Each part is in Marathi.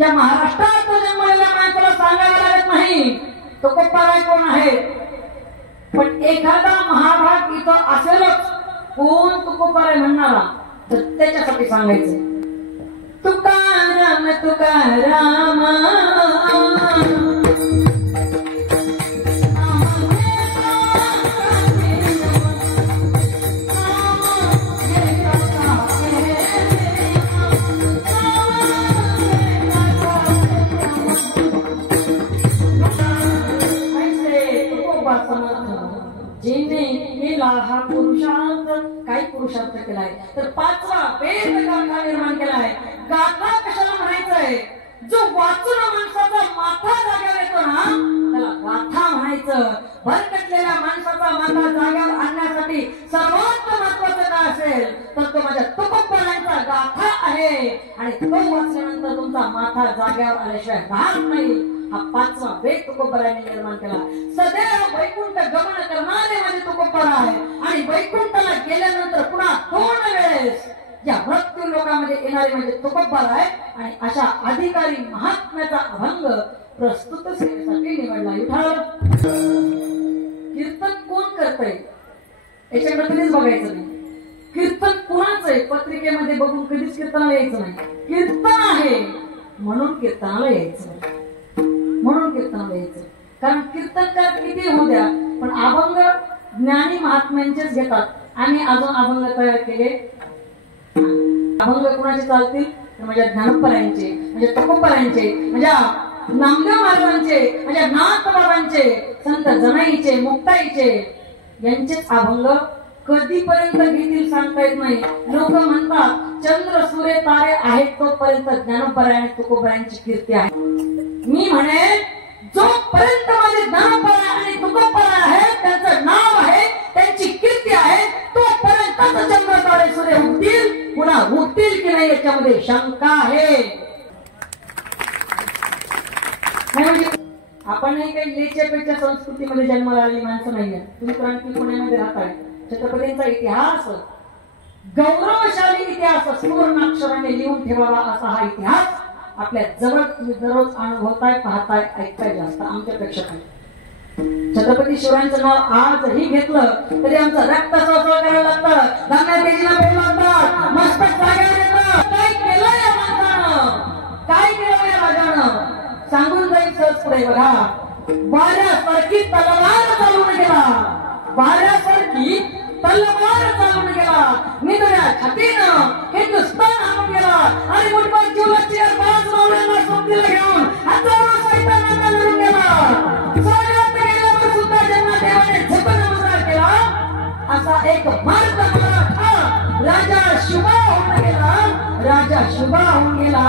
या महाराष्ट्रात जन्मलेल्या माणसाला सांगायला लागत नाही तुकोबाराय कोण आहे, पण एखादा महाभाग इथं असेलच कोण तुकोबाराय म्हणणारा, तर त्याच्यासाठी सांगायचं तुकाराम तुकाराम जिने केला हा पुरुषार्थ, काय पुरुषार्थ केलाय तर पाचवा वेद गाथा निर्माण केलाय. गाथा कशाला म्हणायचंय, जो वाचून माणसाचा माथा जाग्यावर येतो ना त्याला गाथा म्हणायचं. भरकटलेल्या माणसाचा माथा जाग्यावर आणण्यासाठी सर्वात महत्वाचं काय असेल तर तो माझ्या तुकोबारायांचा गाथा आहे, आणि तो वाचल्यानंतर तुमचा माथा जाग्यावर आल्याशिवाय राहत नाही. हा पाचवा वेद तुकोबारायांनी निर्माण केला. सदैव वैकुंठ गमन करणारे माझे तुकोबाराय, आणि वैकुंठाला गेल्यानंतर पुन्हा 2 वेळेस या मृत्यू लोकांमध्ये येणारे म्हणजे तुकोबाराय. आणि अशा अधिकारी महात्म्याचा अभंग प्रस्तुत सेवेसाठी निवडला. विठ्ठल कीर्तन कोण करतय याच्याकडे कधीच बघायचं नाही. कीर्तन कोणाचं आहे पत्रिकेमध्ये बघून कधीच कीर्तनाला यायचं नाही. कीर्तन आहे म्हणून कीर्तनाला यायचं, म्हणून कीर्तनाला यायचं. कारण कीर्तनकार किती होऊ द्या पण अभंग ज्ञानी महात्म्यांचेच घेतात. आम्ही अजून अभंग तयार केले. अभंग कोणाचे चालतील तर माझ्या ज्ञानोबारायांचे, म्हणजे तुकोबारायांचे, माझ्या नामदेव महाराजांचे, माझ्या नाथबाबांचे, संत जनाईचे, मुक्ताईचे यांचेच अभंग कधीपर्यंत घेतील सांगता येत नाही. लोक म्हणतात चंद्र सूर्य तारे आहेत तोपर्यंत ज्ञानोबाराय आणि तुकोबारायांची कीर्ती आहे. मी म्हणे जोपर्यंत माझे ज्ञानोबाराय आणि तुकोबाराय आहेत, त्यांचं नाव आहे, त्यांची कीर्ती आहे, तोपर्यंत चंद्र तारे सूर्य उठतील. पुन्हा उठतील की नाही याच्यामध्ये शंका आहे. आपणही काही लेच्यापेच्या संस्कृतीमध्ये जन्माला आलेली माणसं नाहीये. तुम्ही क्रांती पुण्यामध्ये राहताय. छत्रपतींचा इतिहास गौरवशाली इतिहास सुवर्णाक्षराने लिहून ठेवावा असा हा इतिहास आपल्या जवळ तुम्ही दररोज अनुभवताय, पाहताय, ऐकताय. जास्त आमच्यापेक्षा काही. छत्रपती शिवरायांचं नाव आजही घेतलं तरी आमचं रक्त सोसळ करायला लागतं, धान्य तेजीला पेरू लागतात, मस्तक जागेवर येतं. काय केलं या माणसानं, काय केलं या राजानं सांगून जाईल सहज पुढे. बघा वाऱ्यासारखी तलवार चालवून गेला, वाऱ्यासारखी तलवार चालवून गेला, निधड्या छातीनं हिंदुस्थान आणून गेला, आणि मुठभर जीवाची 5 मावळ्यांना सोबतीला घेऊन हजारो सैतानांना लढून गेला. सोन्यात गेल्यावर सुद्धा ज्यांना देवाने झुकून नमस्कार केला असा एक मार्ग मराठा राजा शुभा होऊन गेला, राजा शुभा होऊन गेला,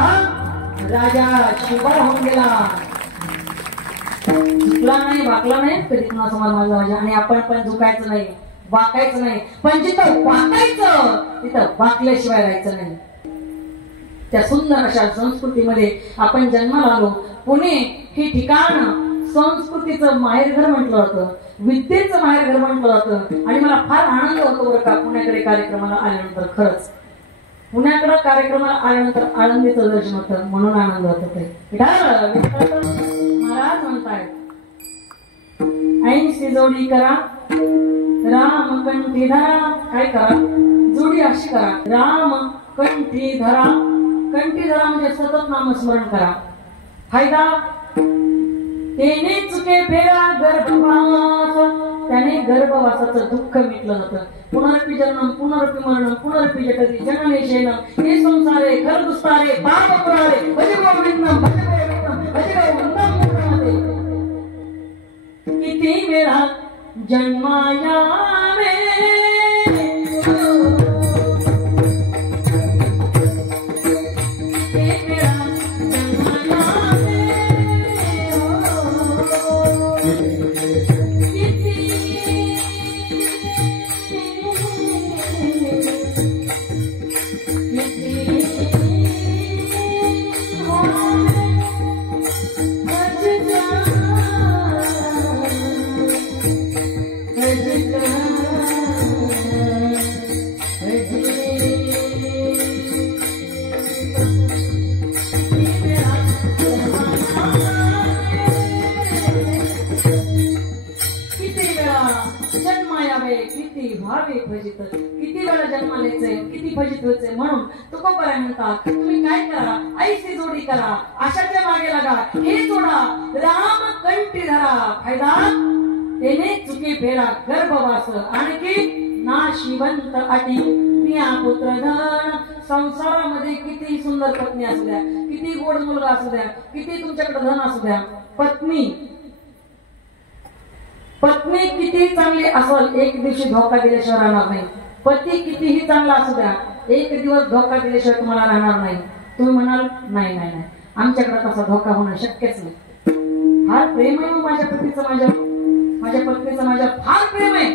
राजा शुभा होऊन गेला. झुकला नाही, वाकला नाही कधी कुणासमोर माझा. आणि आपण पण झुकायचं नाही, वाकायचं नाही, पण जिथं वाकायचं तिथं वाकल्याशिवाय राहायचं नाही. त्या सुंदर अशा संस्कृतीमध्ये आपण जन्माला आलो. पुणे हे ठिकाण संस्कृतीचं माहेरघर म्हटलं जातं, विद्येचं माहेरघर म्हटलं जातं. आणि मला फार आनंद होतो बरं का पुण्याकडे कार्यक्रमाला आल्यानंतर. खरंच पुण्याकडे कार्यक्रमाला आल्यानंतर आनंदीचं दर्शन होतं म्हणून आनंद होत होते. महाराज म्हणताय ऐंशी जोडी करा राम कंठी धरा. काय करा, जोडी अशी करा, राम कंठी धरा. कंठी धरा म्हणजे सतत नामस्मरण करा. फायदा तेने चुके फेरा गर्भवास, त्याने गर्भवासाचं दुःख मिटलं जातं. पुनरपि जन्म पुनरपि मरणम पुनरपि जगती जनने शयनम हे संसारे घर दुस्तारे पाप पुरारे भजे गोविंदम भजे गोविंदम भजे गोविंदम. किती वेळा जन्माया व्हावे फजित, किती वेळा जन्माला यायचंय, किती फजित व्हायचंय. म्हणून तुकोबराय म्हणतात तुम्ही काय करा, ऐशी जोडी करा, आशाच्या मागे लागा, हे जोडा राम कंठी धरा, फायदा तेने चुकी फेरा गर्भवास, आणखी नाशिवंत अटी प्रिया पुत्र धन. संसारामध्ये किती सुंदर पत्नी असू द्या, किती गोड मुलगा असू द्या, किती तुमच्याकडे धन असू द्या, पत्नी किती चांगली असेल एक दिवशी धोका दिल्याशिवाय राहणार नाही. पती कितीही चांगला असू द्या, एक दिवस धोका दिल्याशिवाय तुम्हाला राहणार नाही. तुम्ही म्हणाल नाही नाही नाही आमच्याकडे तसा धोका होणं शक्यच नाही. फार प्रेम आहे माझ्या पतीचं, माझ्या पत्नीचं माझ्या फार प्रेम आहे,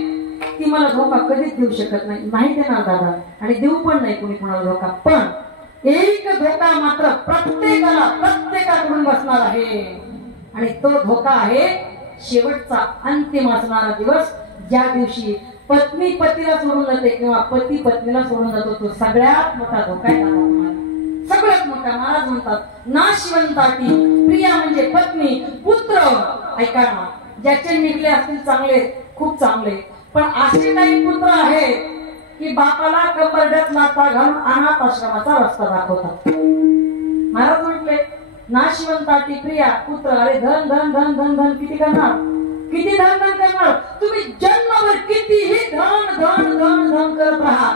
ती मला धोका कधीच देऊ शकत नाही. नाही देणार दादा, आणि देऊ पण नाही कोणी कोणाला धोका. पण एक धोका मात्र प्रत्येकाकडून बसणार आहे, आणि तो धोका आहे शेवटचा अंतिम असणारा दिवस, ज्या दिवशी पत्नी पतीला सोडून जाते किंवा पती पत्नीला सोडून जातो. तो सगळ्यात मोठा धोका आहे दादा, सगळ्यात मोठा. महाराज म्हणतात नाशिवंताटी प्रिया म्हणजे पत्नी, पुत्र ऐका ना, ज्याचे निघले असतील चांगले, खूप चांगले, पण असे काही पुत्र आहेत की बापाला कंबरड्यात लाथा घालून अनाथ आश्रमाचा रस्ता दाखवतात. महाराज म्हटले नाशिवंताटी प्रिया पुत्र. अरे धन धन धन धन धन किती करणार, किती धन धन करणार तुम्ही, जन्मभर कितीही धन धन धन धन करत राहा,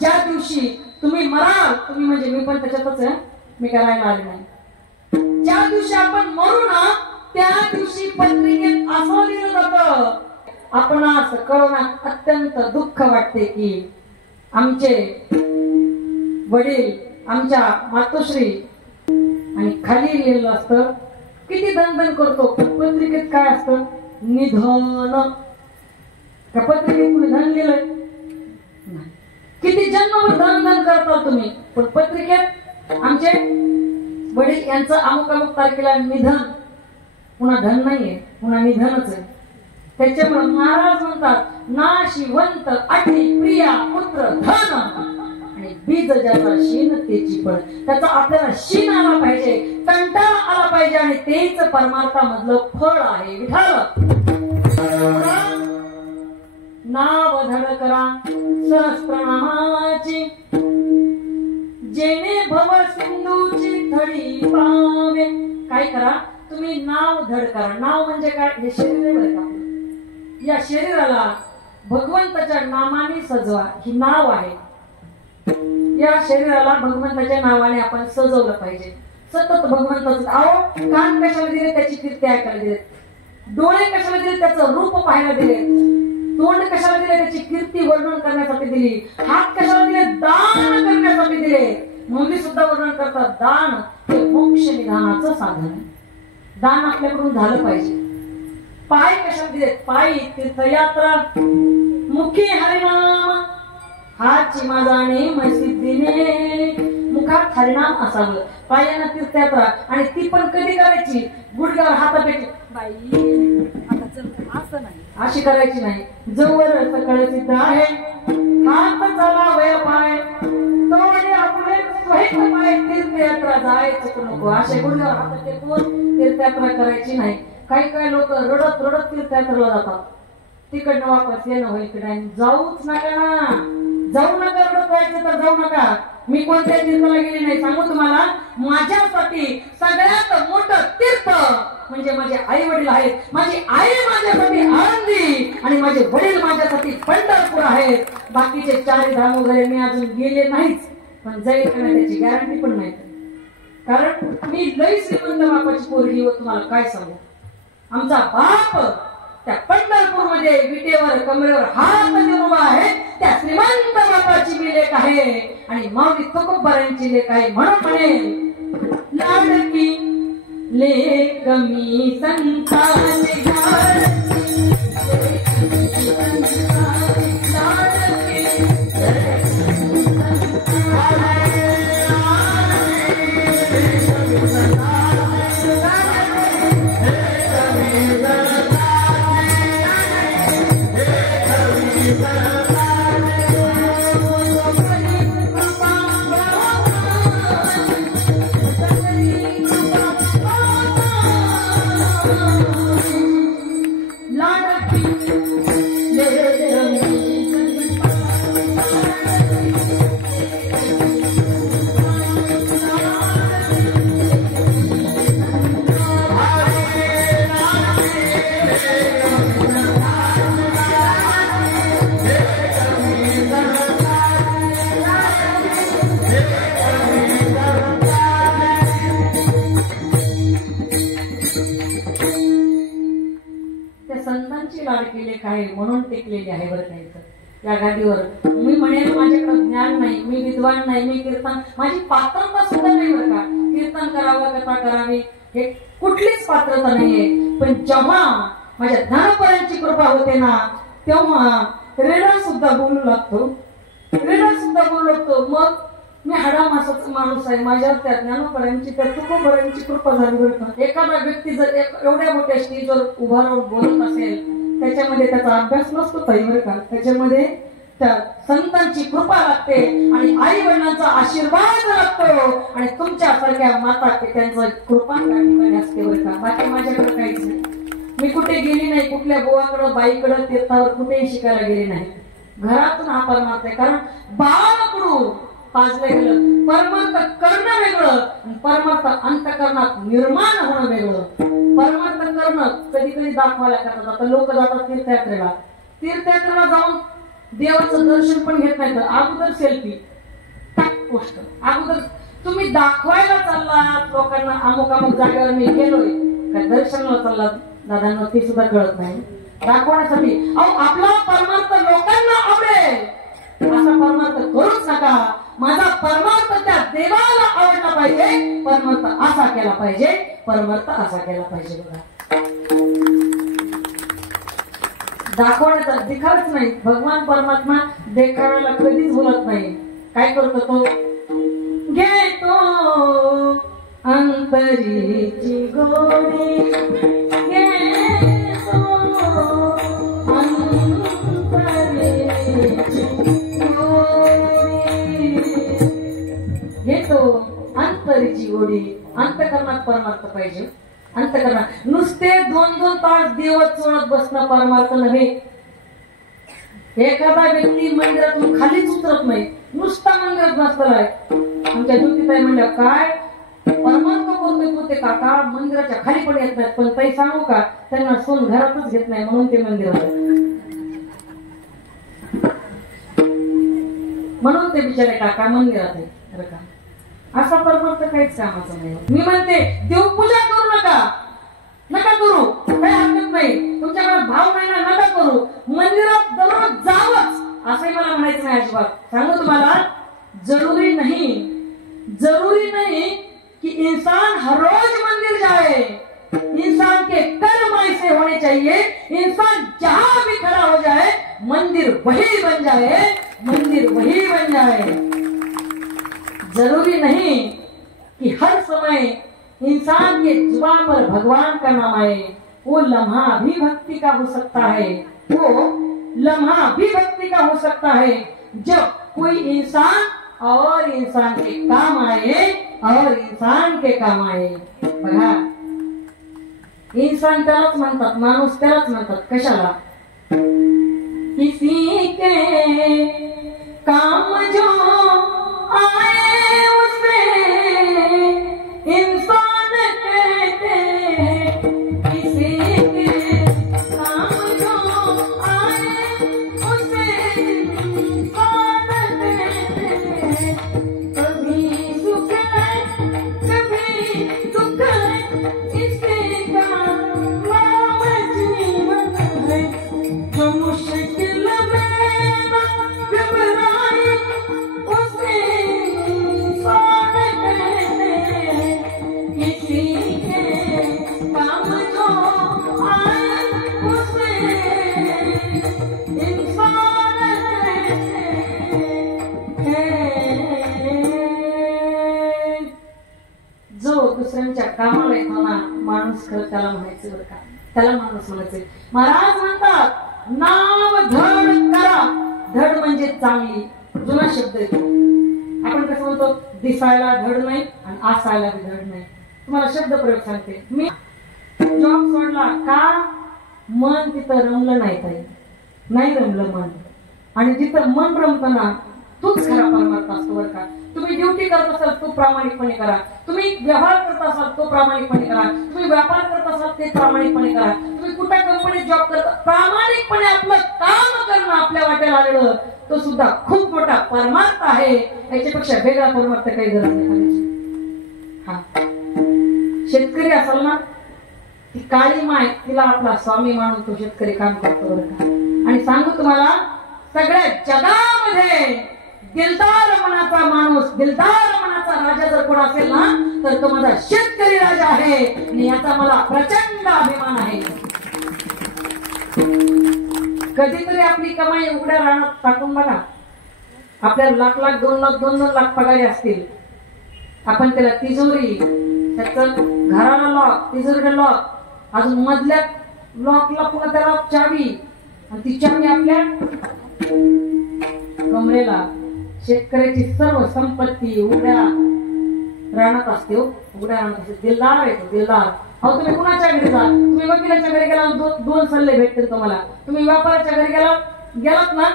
ज्या दिवशी तुम्ही मराल, तुम्ही म्हणजे मी पण त्याच्यातच आहे, मी करायला आले नाही, ज्या दिवशी आपण मरू ना त्या दिवशी पत्रिकेत असं लिहिलं जातं, आपणास कळवण्यात अत्यंत दुःख वाटते की आमचे वडील, आमच्या मातोश्री, आणि खाली लिहिलेलं असतं किती धनधन करतो, पत्रिकेत काय असतं निधन. त्या पत्रिकेत कुणी धन लिहिलंय, किती जन्मभर धन करता तुम्ही, पण पत्रिकेत आमचे वडील यांचं अमुक अमुक तारखेला निधन, पुन्हा धन नाहीये, पुन्हा निधनच आहे. त्याच्यामुळे महाराज म्हणतात नाशिवंत अटी प्रिया पुत्र धन, आणि बीज ज्याचा शीन त्याची पण, त्याचा आपल्याला शीन आला पाहिजे, कंटाळा आला पाहिजे, आणि तेच परमार्थामधलं फळ आहे. विठाल नाव धड करा सहस्त्रनामाची, जेणे भव सिंधूची थडी पावे. काय करा तुम्ही नाव धड करा. नाव म्हणजे काय, हे शरीर आहे का, या शरीराला भगवंताच्या नामाने सजवा, ही नाव आहे. या शरीराला भगवंताच्या नावाने आपण सजवलं पाहिजे, सतत भगवंताचं. अहो कान कशाला दिले, त्याची कीर्ती ऐकायला दिले, डोळे कशाला दिले, त्याचं रूप पाहायला दिले, तोंड कशाला दिले, त्याची कीर्ती वर्णन करण्यासाठी दिली, हात कशाला दिले, दान करण्यासाठी दिले. मम्मी सुद्धा वर्णन करतात दान हे मोक्ष निधानाचं साधन आहे, दान आपल्याकडून झालं पाहिजे. पाय कशाला दिले, पायी तीर्थयात्रा, मुखी हरिनाम, हातची माझाने मस्जिदीने, मुखात हरिनाम असावं, पायानं तीर्थयात्रा, आणि ती पण कधी करायची, गुडघ्यावर हातापेक्षा बाई आता चल असं नाही, अशी करायची नाही. जवळ सकाळ सिद्ध आहे, हात चला वय पाय, तोडे आपले स्वहित पाय, तीर्थयात्रा जायचं नको, असे गुडघ्यावर हात टेकून तीर्थयात्रा करायची नाही. काही काही लोक रडत रडत तीर्थयात्रेला जातात, तिकडनं वापस येणं होईल इकडे, जाऊच नका ना, जाऊ नका, रडत व्हायचं तर जाऊ नका. मी कोणत्या तीर्थाला गेली नाही, सांगू तुम्हाला, माझ्यासाठी सगळ्यात मोठं तीर्थ म्हणजे माझे आई वडील आहेत. माझी आई माझ्यासाठी आळंदी, आणि माझे वडील माझ्यासाठी पंढरपूर आहेत. बाकीचे 4 धाम वगैरे मी अजून गेले नाहीच, पण जाईल का नाही त्याची गॅरंटी पण नाही, कारण मी लई श्रीमंत बापाची पोरगी व तुम्हाला काय सांगू. आमचा बाप त्या पंढरपूर मध्ये विटेवर कमरेवर हात देऊन उभा आहे, त्या श्रीमंत बापाची मी लेक आहे, आणि माऊली तुकोबारांची लेक आहे. म्हणून म्हणे लाडकी लेक मी संतांची लाडकी, लाडके लेख आहे म्हणून टेकलेली आहे बरं काही या गादीवर. मी म्हणेन माझ्याकडे ज्ञान नाही, मी विद्वान नाही, मी कीर्तन, माझी पात्रता सुद्धा नाही बरं का, कीर्तन करावं कथा करावी हे कुठलीच पात्रता नाहीये. पण जेव्हा माझ्या ज्ञानपरांची कृपा होते ना तेव्हा रेडा सुद्धा बोलू लागतो, रेडा सुद्धा बोलू लागतो. मग मी हाडा मासाचा माणूस आहे, माझ्यावर त्या ज्ञानपरांची त्या तुकोबरांची कृपा झाली बरं का. एखादा व्यक्ती जर एवढ्या मोठ्या स्टेजवर उभा राहून बोलत असेल त्याच्यामध्ये त्याचा अभ्यास नसतो ताई बरं का, त्याच्यामध्ये त्या संतांची कृपा लागते आणि आई वडिलांचा आशीर्वाद लागतो आणि तुमच्यासारख्या माता पित्यांचं कृपा त्या ठिकाणी असते बरं का. बाकी माझ्याकडे काहीच नाही, मी कुठे गेली नाही, कुठल्या बुवाकडं बाईकडं तीर्थावर कुठेही शिकायला गेली नाही. घरातून हा परमार्थ आहे. कारण बाळकडून पाजलं गेलं परमार्थ करणं वेगळं, परमार्थ अंतःकरणात निर्माण होणं वेगळं. परमार्थ करणं कधी कधी दाखवायला करतात. आता लोक जातात तीर्थयात्रेला, तीर्थयात्रेला जाऊन देवाचं दर्शन पण घेत नाही तर अगोदर सेल्फी पोस्ट. अगोदर तुम्ही दाखवायला चाललात लोकांना अमुक अमुक जागेवर मी गेलोय, काय दर्शनाला चाललात दादांना ते सुद्धा कळत नाही. दाखवण्यासाठी अहो आपला परमार्थ लोकांना आवडेल असा परमार्थ करूच नका. माझा परमार्थ त्या देवाला आवडला पाहिजे, परमार्थ असा केला पाहिजे, परमार्थ असा केला पाहिजे. बघा दाखवण्याचा दिखाच नाही. भगवान परमात्मा देखाव्याला कधीच बोलत नाही. काय करतो तो, घेतो अंतरीची गोडी, घेतो घेतो अंतरीची गोडी. अंतःकरणात परमार्थ पाहिजे. अंतःकरणात नुसते 2-2 तास दिवस चोळत बसणं परमार्थ नव्हे. एखादा व्यक्ती मंदिरातून खालीच उतरत नाही, नुसता मंदिरात बसलाय. आमच्या ज्योतिताई म्हणल्या काय परमार्थ करतोय तो ते काका, मंदिराच्या खाली पण येत नाहीत. पण ताई सांगू का, त्यांना सोन घरातच घेत नाही म्हणून ते मंदिरात, म्हणून ते बिचारे काका मंदिरात आहे बरं का. असा परमार्थ काहीच कामाचा नाही. मी म्हणते देवपूजा करू नका, नका करू, काही हरकत नाही. तुमच्याकडे भाव नाही ना, नका करू. मंदिरात दररोज जावंच असंही मला म्हणायचं नाही अजिबात. सांगू तुम्हाला, जरूरी नहीं कि इंसान हर रोज मंदिर जाए. इंसान के कर्म ऐसे होने चाहिए, इंसान जहां भी खड़ा हो जाए मंदिर वही बन जाए, मंदिर वही बन जाए. जरूरी नहीं कि हर समय इंसान के जुबान पर भगवान का नाम आए. वो लम्हा भी भक्ति का हो सकता है, वो लम्हा भी भक्ति का हो सकता है जब कोई इंसान और इंसान के काम आए, और इंसान के काम आए. बघा इंसान त्यालाच म्हणतात, माणूस त्यालाच म्हणतात. कशाला? किसी के काम जो आए उसे इंसान कहते हैं. किसी के काम जो आए उसे इंसान कहते हैं. कभी सुख है कभी दुख है, इसी का नाम जीवन है. जो मुश्किल में घबराए उसे इंसान कहते हैं. किसी के काम जो आए उसे इंसान कहते हैं. जो दुसऱ्यांच्या कामाला येतो ना माणूस, खरं त्याला म्हणायचं बरं का, त्याला माणूस म्हणायचं. महाराज म्हणतात नाव धड करा. धड म्हणजे चांगली, जुना शब्द येतो. आपण कसं म्हणतो, दिसायला धड नाही आणि असायला बी धड नाही. तुम्हाला शब्द प्रयोग सांगते मी. जॉब सोडला का, मन तिथं रमलं नाही ताई, नाही रमलं मन. आणि जिथं मन रमतं ना तोच खरा परमार्थ असतो बरं का. तुम्ही ड्युटी करत असाल तो प्रामाणिकपणे करा, तुम्ही व्यवहार करत असाल तो प्रामाणिकपणे करा, तुम्ही व्यापार करत असाल ते प्रामाणिकपणे करा, तुम्ही कुठल्या कंपनीत जॉब करता प्रामाणिकपणे आपलं काम करणं आपल्या वाट्याला आलेलं तो सुद्धा खूप मोठा परमार्थ आहे. याच्यापेक्षा वेगळा परमार्थ काही गरज नाही. हा शेतकरी असाल ना, ती काळी माय तिला आपला स्वामी मानून तो शेतकरी काम करतो बरं का. आणि सांगू तुम्हाला, सगळ्या जगामध्ये दिलदार मनाचा माणूस, दिलदार मनाचा राजा जर कोण असेल ना, तर तो माझा शेतकरी राजा आहे आणि याचा मला प्रचंड अभिमान आहे. कधीतरी आपली कमाई उघड्या रानात टाकून बघा. आपल्याला लाख लाख 2 लाख 2 लाख पगारी असतील, आपण त्याला तिजोरी, त्याचं घराला लॉक, तिजोरीला लॉक, अजून मधल्या लॉकला पुन्हा त्याला चावी, आणि ती चावी आपल्या कमरेला. शेतकऱ्याची सर्व संपत्ती उघड्या रानात असते. उघड्या रानात असते. दिलदार आहे तो, दिलदार. अहो तुम्ही कुणाच्या घरी जा, तुम्ही वकिलाच्या घरी गेला 2 सल्ले भेटतील तुम्हाला. तुम्ही व्यापाराच्या घरी गेलात ना,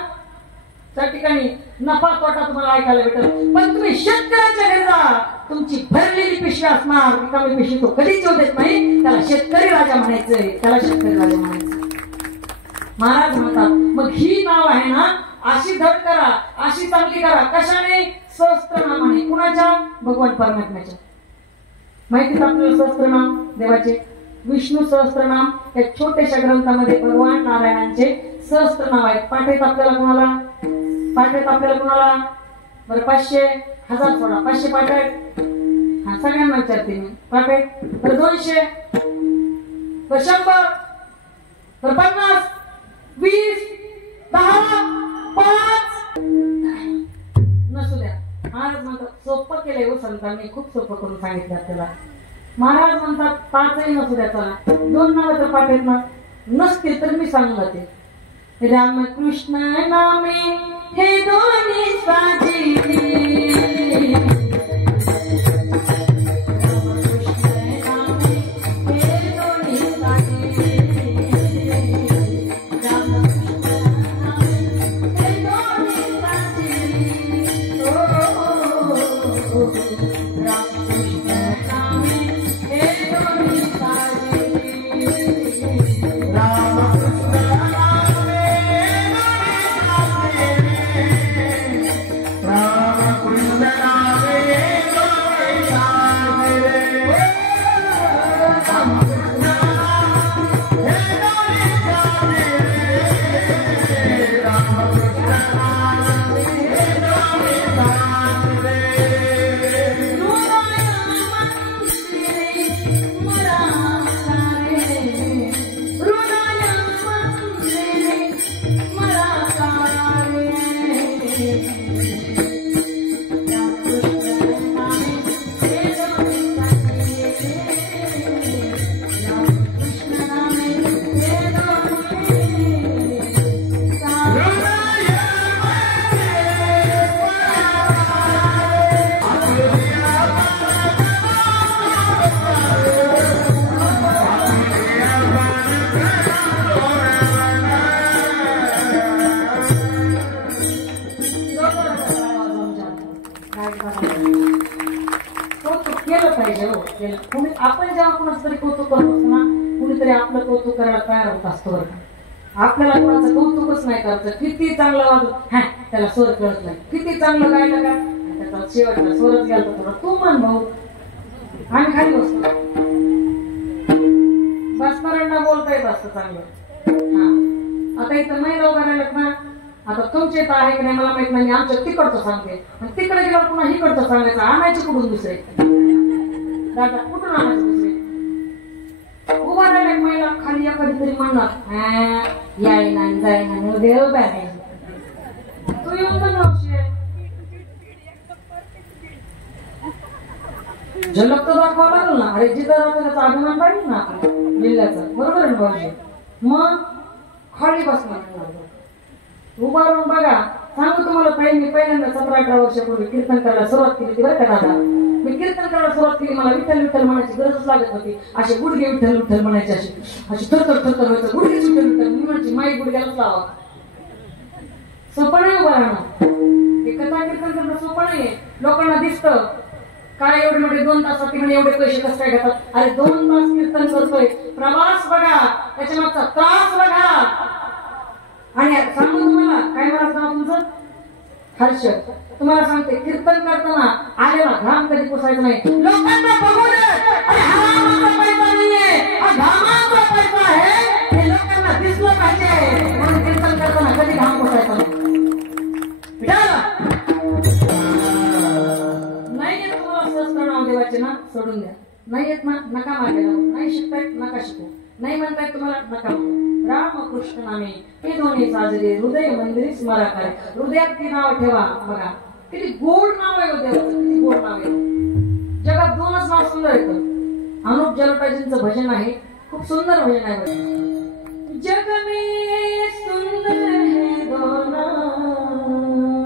त्या ठिकाणी नफा तोटा तुम्हाला ऐकायला भेटेल. पण तुम्ही शेतकऱ्याच्या घरी जा, तुमची भरलेली पिशवी असणार, रिकामी पिशवी तो कधीच येऊ देत नाही. त्याला शेतकरी राजा म्हणायचंय, त्याला शेतकरी राजा म्हणायचं. महाराज म्हणतात, मग ही नाव आहे ना, अशी धड करा, अशी चांगली करा. कशाने? सहस्त्रनामाने. कुणाच्या? भगवान परमात्म्याच्या. माहितीच आपल्याला सहस्त्रनाम देवाचे. विष्णू सहस्त्रनाम या छोट्याशा ग्रंथामध्ये भगवान नारायणांचे सहस्त्रनाम आहेत. पाठ आहेत आपल्याला कुणाला? पाठ आहेत आपल्याला कुणाला? बरं 500, 1000 सोडा, 500 पाठ आहेत. हा सगळ्यांना विचारते मी, पाठ आहेत. बरं 200, बरं 100, बरं 50, 20, 10, 5 नसू द्या. महाराज म्हणतात सोपं केलंय हो संतांनी, खूप सोपं करून सांगितलं आपल्याला. महाराज म्हणतात 5ही नसू द्या, चला 2 नाव तर पाठ आहेत ना. नसतील तर मी सांगून जाते. रामकृष्ण नामे हे दोन्ही साजी, आपण जेव्हा कोणाचं तरी कौतुक करतो ना, कुणीतरी आपलं कौतुक करायला तयार होत असतो बरं. आपल्याला कोणाचं कौतुकच नाही करायचं. किती चांगलं वाजत, हा त्याला स्वर कळत नाही. किती चांगलं गायलं का, त्याचा शेवटचा स्वरच गेला तर तू म्हण भाऊ, आम्ही खाली बसतो. बसणाऱ्यांना बोलता येत असतं चांगलं. हा आता इथं नाही उभा राहिलेत ना, आता तुमचे तर आहे की नाही मला माहित नाही, आमच्या तिकडचं सांगते. तिकडे गेल्यावर पुन्हा इकडचं सांगायचं. आणायचे कुठून दुसरे दादा, कुठून आणायचे दुसरे? उभा राहिला महिला खाली एखादी तरी म्हणणार यायना जायना देव बाय तू येऊन तर नवशी झलक तर दाखवावं लागेल ना. अरे जिथं राहतो त्याचा अभिमान पाहिजे ना आपल्या जिल्ह्याचा, बरोबर आहे ना भाऊजी? मग खाली बसणार उभा राहून बघा. सांगू तुम्हाला ताई, मी पहिल्यांदा 17-18 वर्षापूर्वी कीर्तन करायला सुरुवात केली होती बरं का दादा. मी कीर्तन करायला सुरुवात केली, मला विठ्ठल विठ्ठल म्हणायची गरजच लागत होती. असे गुडघे विठ्ठल विठ्ठल म्हणायचे, अशी थरथर थरथर व्हायचं. गुडघे विठ्ठल विठ्ठल मी म्हणायची माई गुडघ्यालाच लावा. सोपं नाही उभा राहणार. हे कथा कीर्तन करणं सोपं नाहीये. लोकांना दिसतं काय एवढे मोठे 2 तासात म्हणे एवढे पैसे कसं काय घेतात. अरे 2 तास कीर्तन करतोय, प्रवास बघा, त्याच्या मागचा त्रास बघा. आणि सांगू तुम्हाला काय म्हणायचं नाव तुमचं? हर्ष. तुम्हाला सांगते कीर्तन करताना आलेला घाम कधी पुसायचा नाही. लोकांना बघू दे, पैसा नाहीये, घाम आहे म्हणून कीर्तन करताना कधी घाम बसायचा नाही येत तुम्हाला सहस्त्र नामदेवाचे ना सोडून द्या. नाही येत ना नका मागे लावू. नाही शिकतायत नका शिकू. नाही म्हणतायत तुम्हाला नका म्हणू. रामकृष्ण नामे हे दोन्ही साजरे हृदय मंदिरी स्मरा करे. हृदयात ती नाव ठेवा. बघा किती गोड नाव आहे देवाचं. किती गोड नाव आहे. जगात दोनच नाव सुंदर येतं. अनुप जलोटाजींचं भजन आहे. खूप सुंदर भजन आहे. भजन जग में सुंदर है दो नाम.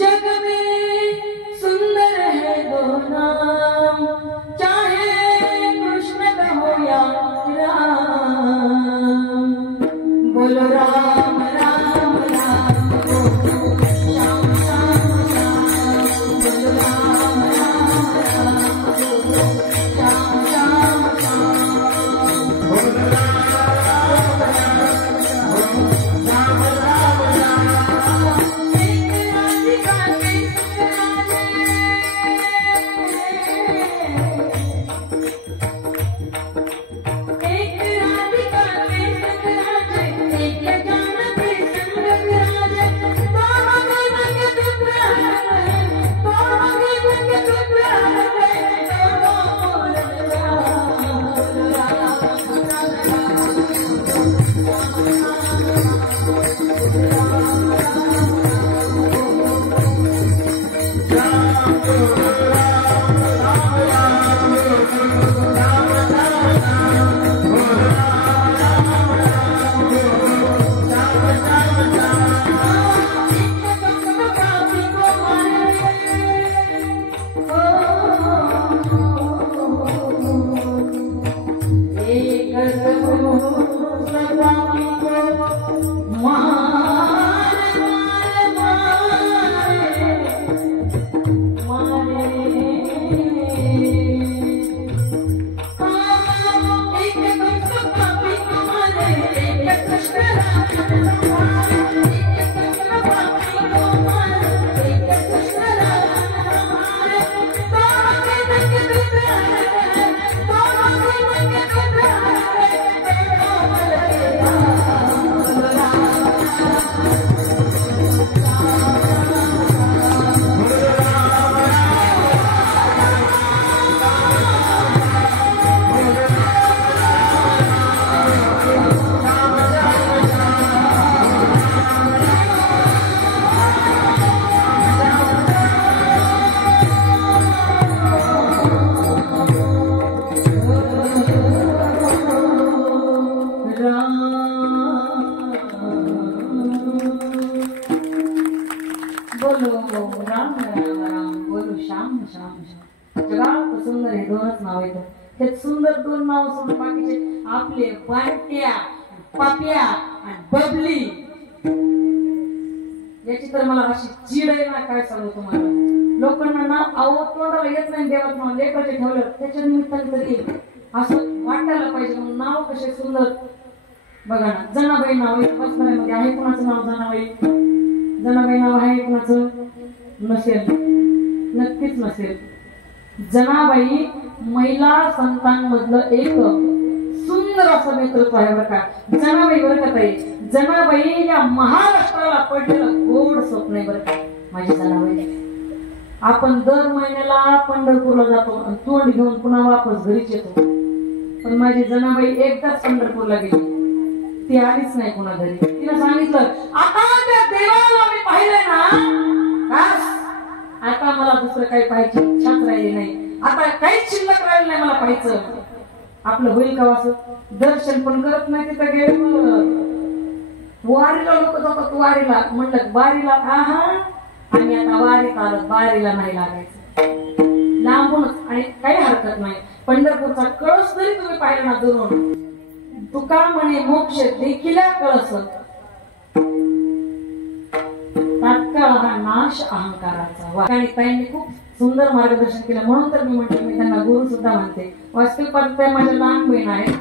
जग में सुंदर है दो नाम. चाहे कृष्ण कहो या राम. बोलो राम राम राम बोलो श्याम श्याम श्याम. बोलो राम राम राम बोलो श्याम श्याम श्याम. बोलो राम राम राम राम. एक राधिका के सुंदर दोन नाव सोडून बाकीचे आपले बारट्या पाप्या आणि बबली. याची तर मला अशी चिड आहे ना काय सांगू तुम्हाला. लोकांना नाव तोंडाला येत नाही. देवाचं नाव लेकराचे ठेवलं त्याच्या निमित्ताने तरी असं वाटायला पाहिजे म्हणून नाव कसे सुंदर. बघा ना जनाबाई नाव बसणाऱ्यामध्ये आहे. कुणाचं नाव जनाबाई? जनाबाई नाव आहे कुणाचं? नसेल, नक्कीच नसेल. जनाबाई महिला संतांमधलं एक सुंदर असं नेतृत्व आहे बरं का. जनाबाई बरं का ताई. जनाबाई या महाराष्ट्राला पडलेलं गोड स्वप्न आहे बरं का माझी जनाबाई. आपण दर महिन्याला पंढरपूरला जातो आणि तोंड घेऊन पुन्हा वापस घरीच येतो. पण माझी जनाबाई एकदाच पंढरपूरला गेली. ती आलीच नाही पुन्हा घरी. तिला सांगितलं आता त्या देवाला मी पाहिलंय ना आता मला दुसरं काही पाहायची इच्छाच राहिली नाही. आता काहीच शिल्लक राहिलं नाही मला पाहायचं. आपलं होईल का असं? दर्शन पण करत नाही तिथं गेले. वारीला लोक जातात. वारीला म्हणलं वारीला आहा आणि आता वारीत आलं. वारीला नाही लागायचं लांबूनच. आणि काही हरकत नाही. पंढरपूरचा कळस जरी तुम्ही पाहिला ना दुरून. तुका म्हणे मोक्ष देखील कळस. तात्काळ हा नाश अहंकाराचा. आणि ताईंनी खूप सुंदर मार्गदर्शन केलं. म्हणून तर मी म्हटलं मी त्यांना गुरु सुद्धा म्हणते. वास्तविक त्या माझ्या लहान बहीण आहे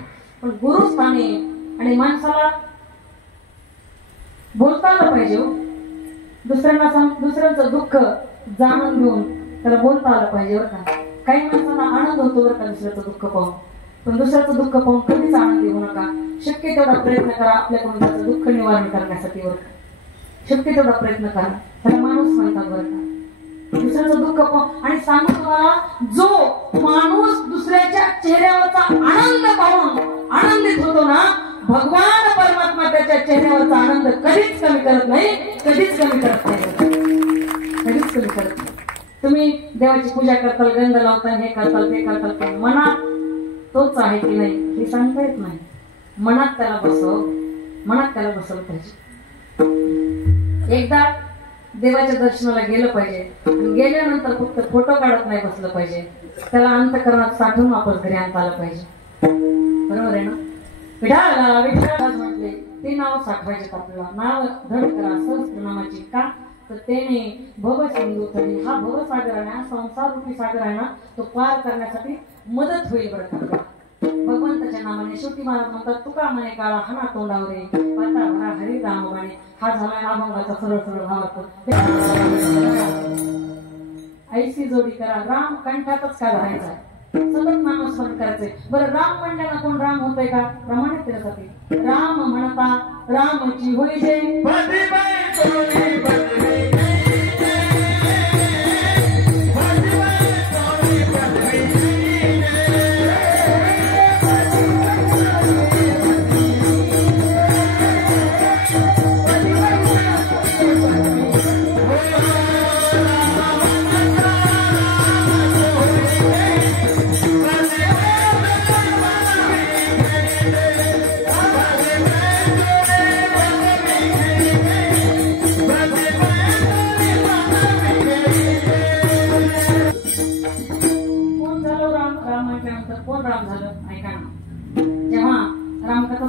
पण गुरुस्थानी. आणि माणसाला बोलता आलं पाहिजे. दुसऱ्यांचं दुःख जाणून घेऊन त्याला बोलता आलं पाहिजे बरं का. काही माणसांना आनंद होतो बरं का दुसऱ्याचं दुःख पाहून. पण दुसऱ्याचं दुःख पाहून कधीच आनंदी होऊ नका. शक्य तेवढा प्रयत्न करा आपल्याकडून त्याचं दुःख निवारण करण्यासाठी. शक्य तेवढा प्रयत्न करा. त्याला माणूस म्हणतात बरं का. दुसऱ्याचं दुःख पाहून आणि सांगू तुम्हाला, जो माणूस दुसऱ्याच्या चेहऱ्यावरचा आनंद पाहून आनंदित होतो ना, भगवान परमात्मा त्याच्या चेहऱ्यावरचा आनंद कधीच कमी करत नाही, कधीच कमी करत नाही, कधीच कमी करत नाही. तुम्ही देवाची पूजा करताल, गंध लावताल, हे करताल ते करताल, पण मनात तोच आहे की नाही हे सांगता येत नाही. मनात त्याला बसवलं पाहिजे. एकदा देवाच्या दर्शनाला गेलं पाहिजे. गेल्यानंतर फक्त फोटो काढत नाही बसलं पाहिजे. त्याला अंतःकरणात साठवून वापस घरी आणता आलं पाहिजे. बरोबर आहे ना. विठाला विठ्ठल म्हटले ते नाव साठवायचे आपल्याला. नाव धड करा सहस्त्रनामाची. का तर त्याने भवसिंधू तरी हा भवसागर आहे ना, संसार रूपी सागर आहे ना, तो पार करण्यासाठी मदत होईल बरं का. भगवंताच्या नामाने शेवटी महाराज म्हणतात, तुका म्हणे काळा हाना तोंडावरे पाता भरा हरी राम बाणे. हा झाला अभंगाचा सरळ सरळ भावार्थ. ऐसी जोडी करा. राम कंठातच का धरायचा, सतत नामस्मरण करायचंय. बरं राम म्हणल्यानं कोण राम होतय का? प्रमाणित त्यासाठी राम म्हणता रामची होई जय.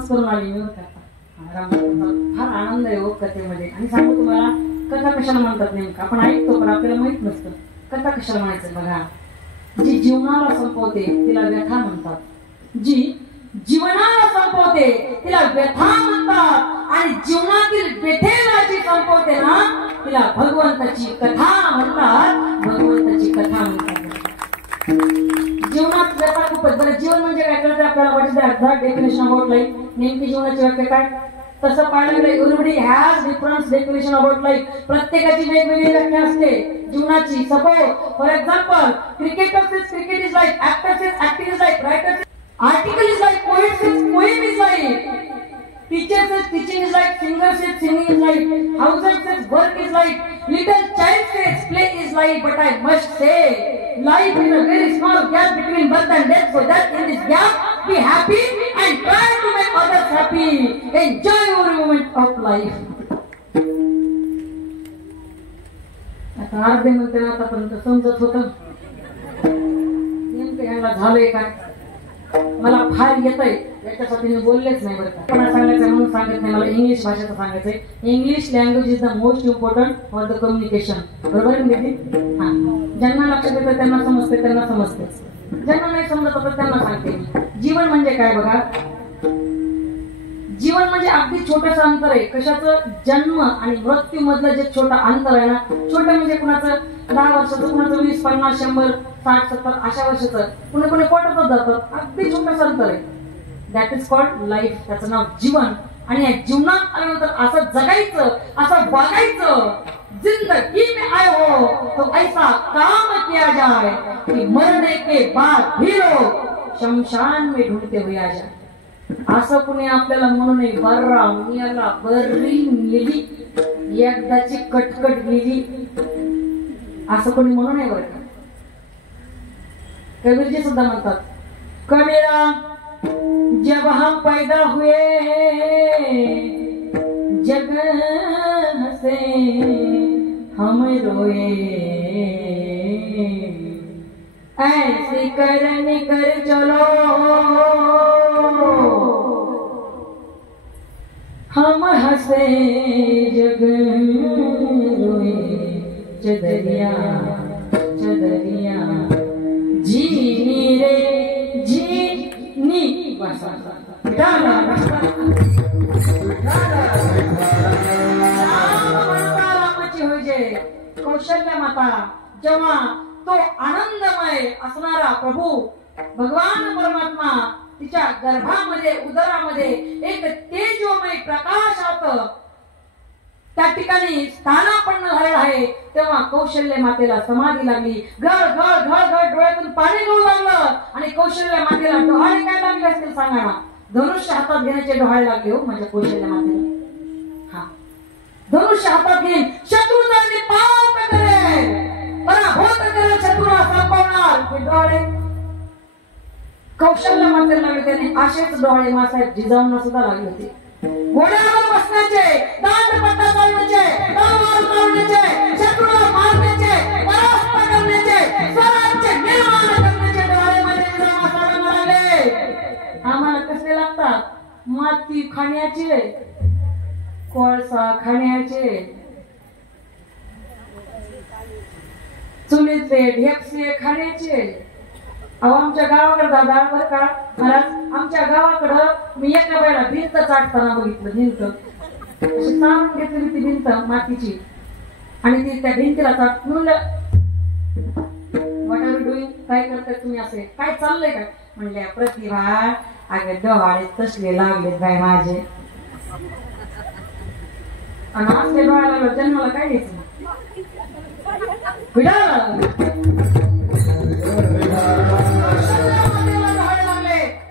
करून आली मी फार आनंद आहे कथेमध्ये. आणि सांगू तुम्हाला, कथा कशाला म्हणतात नेमकं आपण ऐकतो पण आपल्याला माहित नसतं. कथा कशाला म्हणायचं बघा. जी जीवनाला संपवते तिला व्यथा म्हणतात. जी जीवनाला संपवते तिला व्यथा म्हणतात. आणि जीवनातील व्यथेला जी संपवते ना, तिला भगवंताची कथा म्हणतात. भगवंताची कथा म्हणतात. जीवनात व्यथा खूपच. बरं जीवन म्हणजे काय कळतं आपल्याला? What is the exact definition about life? नेमकी जीवनाची व्याख्या काय? तसं पाहिलं गेलं everybody has different definition about life. प्रत्येकाची वेगवेगळी व्याख्या असते जीवनाची. Suppose for example, cricketer says cricket is life, actor says acting is life, writer says article is life, poet says poem is life, teacher says teaching is life, singer says singing is life, housewife says work is life, little child says play is life. But I must say, life is a very small gap between birth and death. So that in this gap, be happy and try to make others happy. Enjoy every moment of life. आता अर्धे म्हणते आतापर्यंत समजत होतं. नेमकं ह्याला झालंय काय? मला फार येतंय याच्यासाठी मी बोललेच नाही बरं का. मला सांगायचं म्हणून सांगत नाही. मला इंग्लिश भाषेचं सांगायचंय. English language is the most important for the communication. बरोबर आहे. हा, ज्यांना लक्षात येतं त्यांना समजते, त्यांना समजते. ज्यांना नाही समजत तर त्यांना सांगते. जीवन म्हणजे काय बघा. जीवन म्हणजे अगदी छोटंसं अंतर आहे. कशाचं? जन्म आणि मृत्यू मधलं जे छोटं अंतर आहे ना. छोटं म्हणजे कुणाचं 10 वर्षाचं, कुणाचं 20, 50, 100, 60, 70 अशा वर्षाचं, कुणी कुणी पोटातच जातात. अगदी छोटंसं अंतर आहे. That is called life. त्याचं नाव जीवन. आणि या जीवनात आल्यानंतर असं जगायचं, असं वागायचं. जिंदगी में आए हो तो ऐसा काम किया जाए कि मरने के बाद भी लोग शमशान में ढूंढते हुए आ जाए. असं कुणी आपल्याला म्हणू नये बर्रा मियाला बर्री मिली, एकदाची कटकट गेली, असं कोणी म्हणू नये बरं का. कबीरजी सुद्धा म्हणतात, कबीरा जब हम पैदा हुए जग हंसे हम रोए, ऐसे करने कर चलो हम हंसे जग रोए, चदरिया चदरिया जीनी रे जीनी. रामाची होय जय. कौशल्य माता जेव्हा तो आनंदमय असणारा प्रभू भगवान परमात्मा तिच्या गर्भामध्ये उदरामध्ये एक तेजोमय प्रकाशात त्या ठिकाणी स्थानापन्न झालेला आहे. तेव्हा कौशल्य मातेला समाधी लागली. घड घड घड घड डोळ्यातून पाणी गळू लागलं आणि कौशल्य मातेला डोहाळे काय लागले असतील सांगा ना. धनुष्य हातात घेण्याचे डोहाळे लागले हो माझ्या कौशल्य मातेला. हा, धनुष्य हातात घेऊन शत्रूचा निपात करेल, पराभूत करेल, शत्रूला संपवणार हे डोहाळे कौशल्य मातेला लागले. त्याने असेच डोहाळे मासाहेब जिजाऊंना सुद्धा लागले होते. घोड्यावर बसण्याचे, दांडपट्टा चालण्याचे, तलवार चालण्याचे, शत्रूला मारण्याचे, परास्त करण्याचे, स्वराज्य निर्माण करण्याचे डोळे माझे जिजाऊ मिळाले. आम्हाला कसे लागतात? माती खाण्याचे, कोळसा खाण्याचे, चुलीचे ढेपसे खाण्याचे. अहो आमच्या गावाकडे दादा बरं का महाराज, आमच्या गावाकडं मी एका वेळेला भिंत चाटताना बघितलं. भिंत अशी चालून घेतली ती भिंत मातीची आणि ती त्या भिंतीला चाट म्हणलं व्हॉट आर यू डुईंग, काय करताय तुम्ही, असे काय चाललंय काय म्हणल्या प्रतिभा अगं डोहाळे तसले लागले काय माझे. आणि असले डोहाळ्याला जन्माला काय घ्यायचं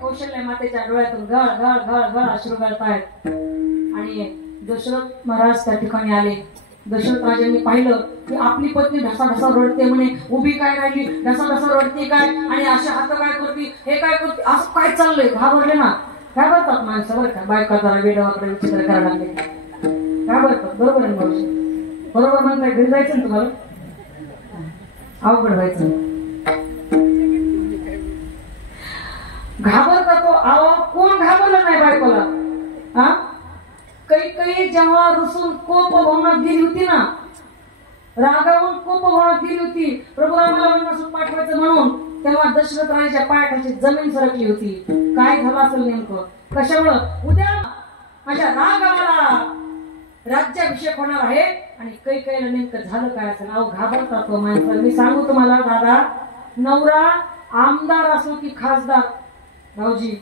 कौशल्य मातेच्या डोळ्यातून गळ गळ गळ गळ अश्रू गळतायत. आणि दशरथ महाराज त्या ठिकाणी आले. दशरथ राजांनी पाहिलं की आपली पत्नी ढसा ढसा रडते, म्हणे उभी काय राहिली, ढसा ढसा रडते काय आणि अशा हात काय करते, हे काय करते, असं काय चाललंय. घाबरले ना. घाबरतात माणसं बरं का. बायका जरा वेडवाकडे विचित्र करायला लागले घाबरतात. बरोबर आहे मावशी, बरोबर म्हणताय. घरी जायचं ना तुम्हाला, अवघड व्हायचं. घाबरता तो आवाज. कोण घाबरलं नाही बायकोला? हा, काही जेव्हा रुसून कोप भवनात गेली होती ना, रागावून कोप भवनात गेली होती प्रभू रामाला वनवासात पाठवायचं म्हणून, तेव्हा दशरथ राजाच्या पायाखालची जमीन सरकली होती. काय झालं असेल नेमकं, कशामुळं? उद्या माझ्या रागाला राज्याभिषेक होणार आहे आणि काही नेमकं झालं काय असेल. अहो घाबरता तो माणसं. मी सांगू तुम्हाला दादा, नवरा आमदार असो की खासदार, भाऊजी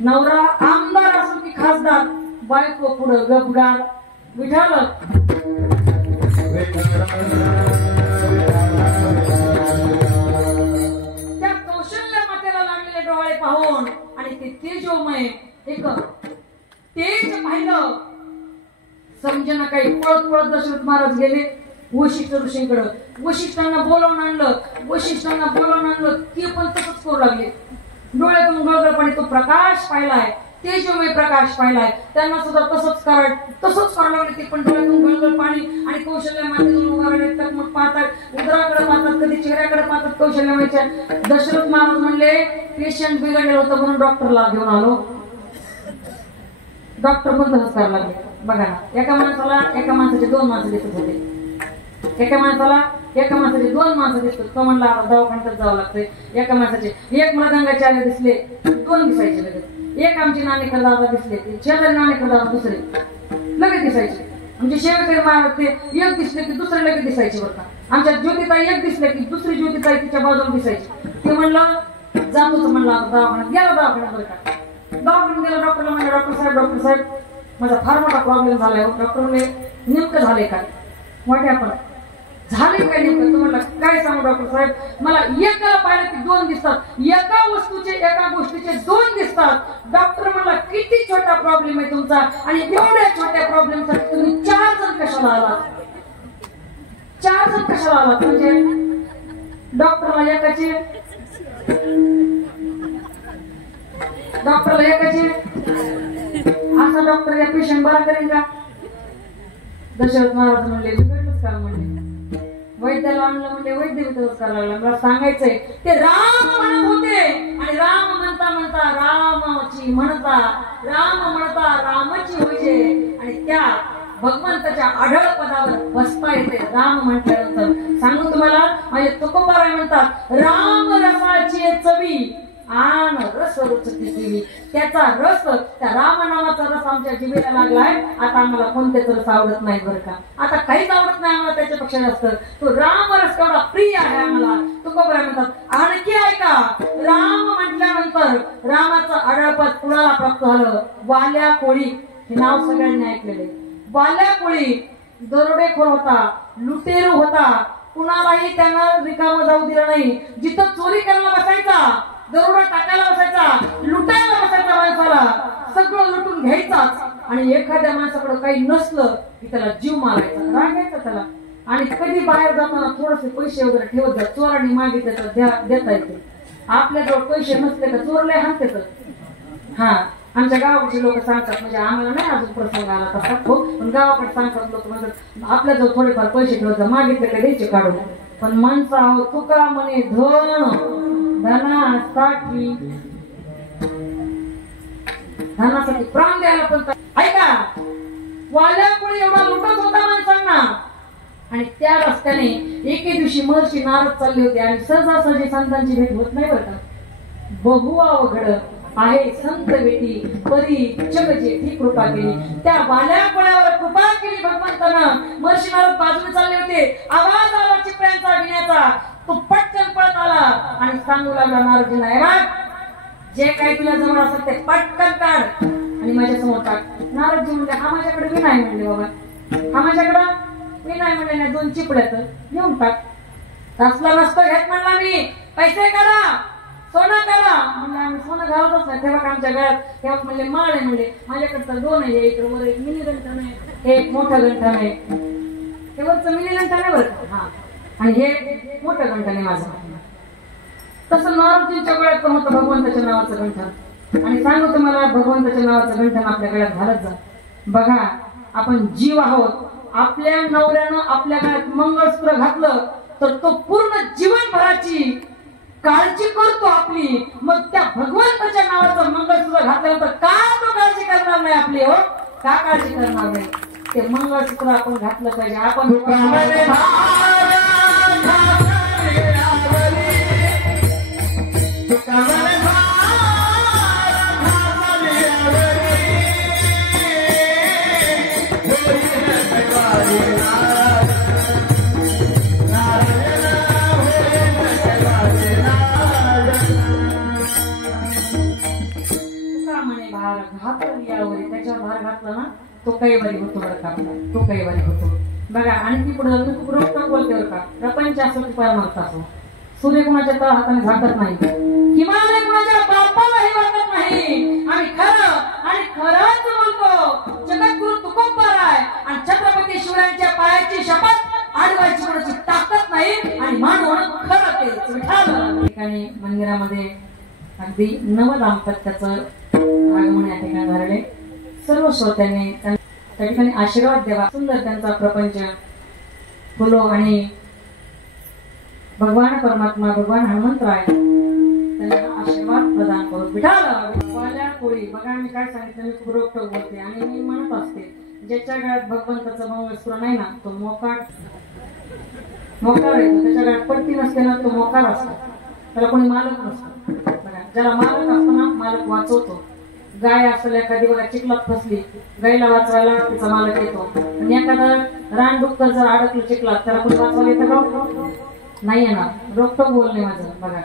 नवरा आमदार असो की खासदार, बायको पुढं गपगार. विठाल त्या कौशल्य मातेला लागलेले डोळे पाहून आणि ते तेजोमय एक तेज पाहिलं, समजेना काही. पळत पळत दशरथ महाराज गेले वशिष्ठ ऋषींकडं. वशिष्ठांना बोलावून आणलं. ते पण तसंच करू लागले. डोळ्यातून गळगळपणे तो प्रकाश पाहिलाय, तेजोमय प्रकाश पाहिलाय. त्यांना सुद्धा तसंच करावं लागले. ते पण डोळ्यातून गळगळ पाणी आणि कौशल्य मातेतून उगारले. तर मग पाहतात, उदराकडे पाहतात, कधी चेहऱ्याकडे पाहतात कौशल्यमाईच्या. दशरथ महाराज म्हणले पेशंट बिघडलेलं होतं म्हणून डॉक्टरला घेऊन आलो. डॉक्टर पण तसंच करायला लागले. बघा ना, एका माणसाचे 2 माणसं दिसत होते. एका माणसाचे 2 माणसं दिसतात. तो म्हणला दवाखान्यात जावं लागतंय. एका माणसाचे एक मृदंगाचे आले दिसले 2 दिसायचे लगेच. एक आमचे नाणेकर दादा दिसले, शेजारी नाणेकर दादा दुसरे लगेच दिसायचे. आमचे शेवटचे महाराज ते एक दिसले की दुसरे लगेच दिसायचे. बरं का, आमच्या ज्योतिताई एक दिसले की दुसरी ज्योतिताई तिच्या बाजूला दिसायची. ते म्हणलं जातोच म्हणला दवाखान्यात. गेला दवाखान्यात. बरं का, दवाखान्यात गेला. डॉक्टरला म्हणलं डॉक्टर साहेब माझा फार मोठा प्रॉब्लेम झालाय. डॉक्टर म्हणले नेमकं झालंय काय? मोठे आपण झाले काय नेमकं? तुम्हाला काय सांगू डॉक्टर साहेब, मला एकाला पाहिलं की 2 दिसतात, एका वस्तूचे एका गोष्टीचे 2 दिसतात. डॉक्टर म्हणला किती छोटा प्रॉब्लेम आहे तुमचा आणि एवढ्या छोट्या प्रॉब्लेम साठी तुम्ही 4 जण कशाला आलात? 4 जण कशाला आलात? म्हणजे डॉक्टरला एकाचे असा डॉक्टर या पेशंट बरा करेन का? दशरथ महाराज म्हणले बिघडलंच का? म्हणले वैद्याला आणलं. म्हणजे वैद्य विधवच करायला लागला. मला सांगायचंय ते राम म्हणत होते आणि राम म्हणता रामाची म्हणता रामाची होईजे आणि त्या भगवंताच्या आढळ पदावर बसता येते राम म्हटल्यानंतर. सांगू तुम्हाला, माझे तुकोबाराय म्हणतात राम रसाची चवी आन रस रुचती जीवी. त्याचा रस, त्या रामनामाचा रस आमच्या जिभेला लागलाय. आता आम्हाला कोणतेच रस आवडत नाही बरं का. आता काहीच आवडत नाही आम्हाला त्याच्यापेक्षा जास्त. तो राम रस तेवढा प्रिय आहे आम्हाला. तुकोबाराय म्हणतात आणखी ऐका, राम म्हटल्यानंतर नंतर रामाचं आडळपद कुणाला प्राप्त झालं? वाल्या कोळी. हे नाव सगळ्यांनी ऐकलेले. वाल्या कोळी दरोडेखोर होता, लुटेरू होता. कुणालाही त्यानं रिकामं जाऊ दिलं नाही. जिथं चोरी करायला बसायचा, दरोडा टाकायला बसायचा, लुटायला बसायचा, माणसाला सगळं लुटून घ्यायचाच. आणि एखाद्या माणसाकडे काही नसलं की त्याला जीव मारायचा, रागायचा त्याला. आणि कधी बाहेर जाताना थोडेसे पैसे वगैरे ठेवत जा, चोरांनी मागितले तर देता येते. आपल्याजवळ पैसे नसले का चोरले हाणते. हा, आमच्या गावाकडचे लोक सांगतात, म्हणजे आम्हाला नाही अजून प्रसंग आला तसा हो, पण गावाकडे सांगतात लोक, म्हणतात आपल्याजवळ थोडेफार पैसे ठेवत जा, मागितले का द्यायचे काढून. पण माणसा हो तुका म्हणे धनासाठी प्राण द्यायला पण ऐका. वाल्यामुळे एवढा लुटत होता माणसांना. आणि त्या रस्त्याने एके दिवशी महर्षी नारद चालले होते आणि सहजासहजी संतांची भेट होत नाही बरं का. बहु अवघड आहे संत भेटी, परी जग जेठी कृपा केली. त्या वाल्या कोळ्यावर कृपा केली भगवंतानं. महर्षी नारद बाजूने चालले होते, आवाज आला चिपळ्यांचा विण्याचा. तो पटकन पळत आला आणि सांगू लागला नारदजींना, जे काही तुला जवळ असेल ते पटकन काढ आणि माझ्या समोर टाक. नारदजी म्हणले, हा माझ्याकडे मी नाही म्हणले बाबा, हा माझ्याकडं मी नाही म्हणले नाही, 2 चिपळ्या तर घेऊन टाक. तसला नसतो घेत म्हणला मी, पैसे काढा, सोनं काढा. म्हणलं आम्ही सोनं घालतच नाही. तेव्हा आमच्या गळ्यात तेव्हा म्हणले माळ आहे. म्हणले माझ्याकडचं 2 आहे, एक वर एक मिनी गंठण आहे, एक मोठं गंठण आहे. ते वरचं मिनी गंठण आहे बरं, हा, आणि हे मोठं गंठण आहे माझं. तसं नारदजींच्या गळ्यात पण होतं भगवंताच्या नावाचं गंठण. आणि सांगू तुम्हाला, भगवंताच्या नावाचं गंठण आपल्या गळ्यात घालत जा. बघा, आपण जीव आहोत. आपल्या नवऱ्यानं आपल्या गळ्यात मंगळसूत्र घातलं तर तो पूर्ण जीवनभराची काळजी करतो आपली. मग त्या भगवंताच्या नावाचं मंगळसूत्र घातल्यानंतर का तो काळजी करणार नाही आपली? हो, का काळजी करणार नाही? ते मंगळसूत्र आपण घातलं पाहिजे. आपण त्याच्यावर भार घातला ना तो कैवारी होतो बरं का, तो कैवारी होतो बघा. आणि ती पुढे रोखटोक बोलते बरं का. प्रपंच असो की परमार्थ असो, सूर्य कुणाच्या तळ हाताने झाकत नाही, हिमालय कुणाच्या बापालाही वाटत नाही. आम्ही खरं आणि खरंच बोलतो. जगद्गुरु तुकोबार आहे आणि छत्रपती शिवरायांच्या पायाची शपथ आडवायची कोणाची ताकद नाही. आणि म्हणून खरं ते ठिकाणी मंदिरामध्ये अगदी नवदाम्पत्याचं आगमन या ठिकाणी झालेले. सर्व श्रोत्यांनी त्या ठिकाणी आशीर्वाद द्यावा. सुंदर त्यांचा प्रपंच फुलो आणि भगवान परमात्मा भगवान हनुमंतराय त्यांना आशीर्वाद प्रदान करू. वाल्या कोळी बघा, मी काय सांगितलं, मी खूप रोखटोक बोलते आणि मी म्हणत असते, ज्याच्या गळ्यात भगवंताचं मंगळसूत्र नाही ना तो मोकार येतो. त्याच्या गळ्यात पट्टी नसते ना तो मोकार असतो, त्याला कोणी मालक नसतो. बघा, ज्याला मालक असतो ना, मालक वाचवतो. गाय असेल एखादी बघा चिखलात फसली, गायला वाचवायला तिचा मालक येतो. आणि एखादा रानडुक्कर जर अडकलं चिखलात, त्याला कोणी वाचवायला येतं का? नाही येणार. रोखटोक बोलणे माझं. बघा,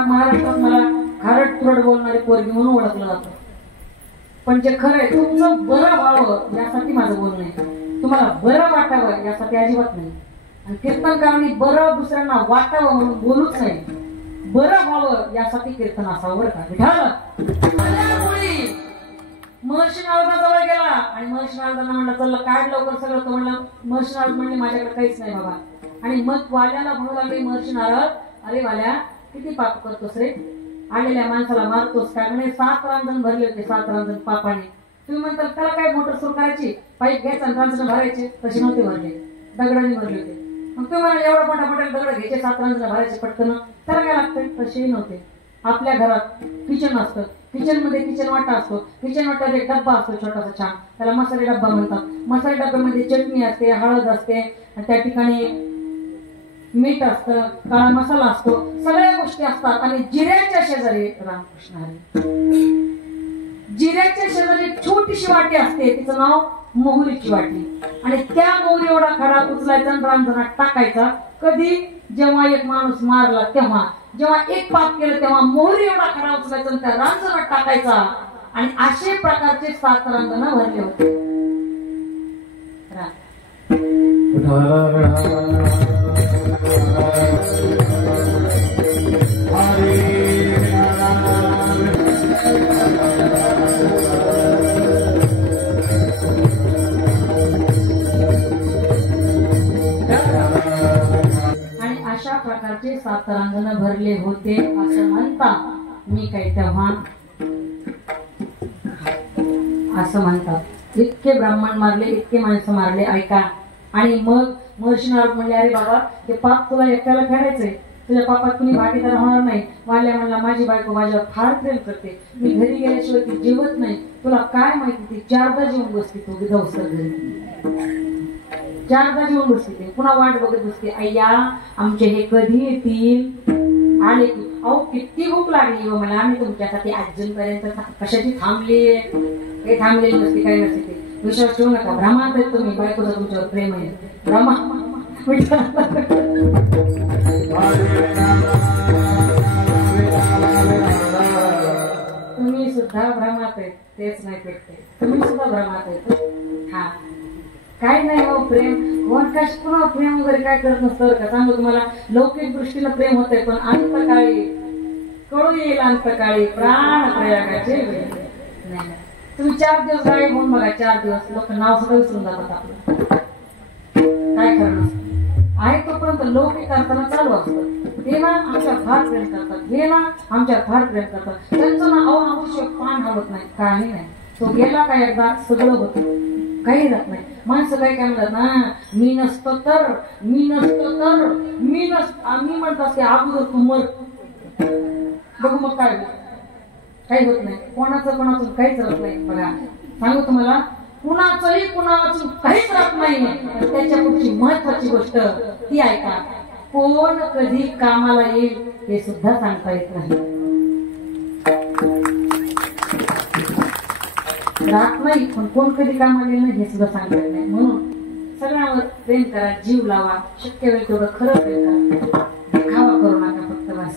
महाराष्ट्रात मला खारट तुरट बोलणारी पोरगी म्हणून ओळखलं जातं. पण जे खरं आहे, तुमचं बरं व्हावं यासाठी माझं बोलणं आहे. तुम्हाला बरं वाटावं यासाठी अजिबात नाही. आणि कीर्तनकारांनी बरं दुसऱ्यांना वाटावं म्हणून बोलूच नाही, बरं व्हावं यासाठी कीर्तन असावं बरं का. महर्षी नारदाजवळ गेला आणि महर्षी नारदांना म्हणलं चल काढ लवकर सगळं. तो म्हणला, महर्षी नारद म्हणले माझ्याकडे काहीच नाही बाबा. आणि मग वाल्याला म्हणू लागले महर्षी नारद, अरे वाल्या किती पाप करतोस रे, आलेल्या माणसाला मारतोस काय? म्हणे 7 रांजण भरले होते, 7 रांजण पापाने. तुम्ही म्हणता त्याला काय मोटर सुरू करायची, पाईप घ्यायचा आणि रांजण भरायचे? तसे नव्हते भरले, दगडाने भरले होते. मग तुम्ही मला एवढा मोठा दगड घ्यायचे, 7 रांजण भरायचे पटकन, त्याला काय लागतंय? तसेही नव्हते. आपल्या घरात किचन असतं, किचन मध्ये किचन वाटा असतो, किचन वाट्यात एक डब्बा असतो छोटासा छान, त्याला मसाले डब्बा म्हणतात. मसाले डब्यामध्ये चटणी असते, हळद असते, त्या ठिकाणी मीठ असतं, काळा मसाला असतो, सगळ्या गोष्टी असतात. आणि जिऱ्याच्या शेजारी रामकृष्ण हरी, जिऱ्याच्या शेजारी छोटीशी वाटी असते, तिचं नाव मोहरीची वाटी. आणि त्या मोहरी एवढा खडा उचलायचा आणि रांजणात टाकायचा. कधी? जेव्हा एक माणूस मारला तेव्हा. जेव्हा एक पाप केलं तेव्हा मोहरी एवढा खडा उचलायचा आणि त्या रांजणात टाकायचा आणि असे प्रकारचे 7 रांजण भरले होते. अशा प्रकारचे 7 रांजण भरले होते असं म्हणता. मी काही तेव्हा असं म्हणतात इतके ब्राह्मण मारले, इतके माणसं मारले. ऐका. आणि मग महर्षी नारद म्हणले, अरे बाबा ते पाप तुला एकट्याला फेडायचंय, तुझ्या पापात कुणी भागीदार होणार नाही. वाल्या म्हणला, माझी बायको माझ्यावर फार प्रेम करते, मी घरी गेल्याशिवाय ती जेवत नाही. तुला काय माहिती, ती 4दा जेवून बसते, तू जाऊस घरी 4दा जेवून बसते, ते पुन्हा वाट बघत बसते. अय्या आमचे हे कधी येतील, आले की. अहो किती भूक लागली व मला, आम्ही तुमच्यासाठी अजूनपर्यंत कशाची थांबली, काही थांबलेली नसते, काही नसते. ते विश्वास ठेवू नका, भ्रमात आहेत तुम्ही, बायकोचं तुमच्यावर प्रेम आहे. भ्रमा तुम्ही सुद्धा भ्रमात आहेत, तेच नाही पेटते, तुम्ही सुद्धा भ्रमात आहेत. हा काय नाही हो, प्रेम कोण कश पुन्हा प्रेम वगैरे काय करत नसतं का. सांगू तुम्हाला, लौकिक दृष्टीनं प्रेम होते, पण अंतकाळी कळू येईल, अंतकाळी प्राण प्रयागाचे नाही. तुम्ही 4 दिवस गायब होऊन बघा, 4 दिवस लोक नाव सुद्धा विसरून जातात आपलं. काय करणं आहे तोपर्यंत लौकिक करताना चालू असतं. ते ना आमच्यावर फार प्रेम करतात, हे ना आमच्यावर फार प्रेम करतात. त्यांचं ना अवश्य पान हलत नाही, काही नाही. तो गेला का एकदा सगळं होतं, काही राहत नाही. माणसं काय काय म्हणतात ना, मी नसतो तर, मी नसतो तर, मी म्हणत असते अगोदर तू मर, बघू मग काय होत. काही होत नाही, कोणाचं काहीच राहत नाही. बघा सांगू तुम्हाला, कुणाचंही कुणाचं काहीच राहत नाही. त्याच्या पुढची महत्वाची गोष्ट ती ऐका, कोण कधी कामाला येईल हे सुद्धा सांगता येत नाही. राहत नाही, पण कोण कधी कामाला येईल हे सुद्धा सांगता येत नाही. म्हणून सगळ्यांवर प्रेम करा, जीव लावा, शक्य वेळ तेवढं खरं प्रेम करा, देखावा करू नका फक्त बस.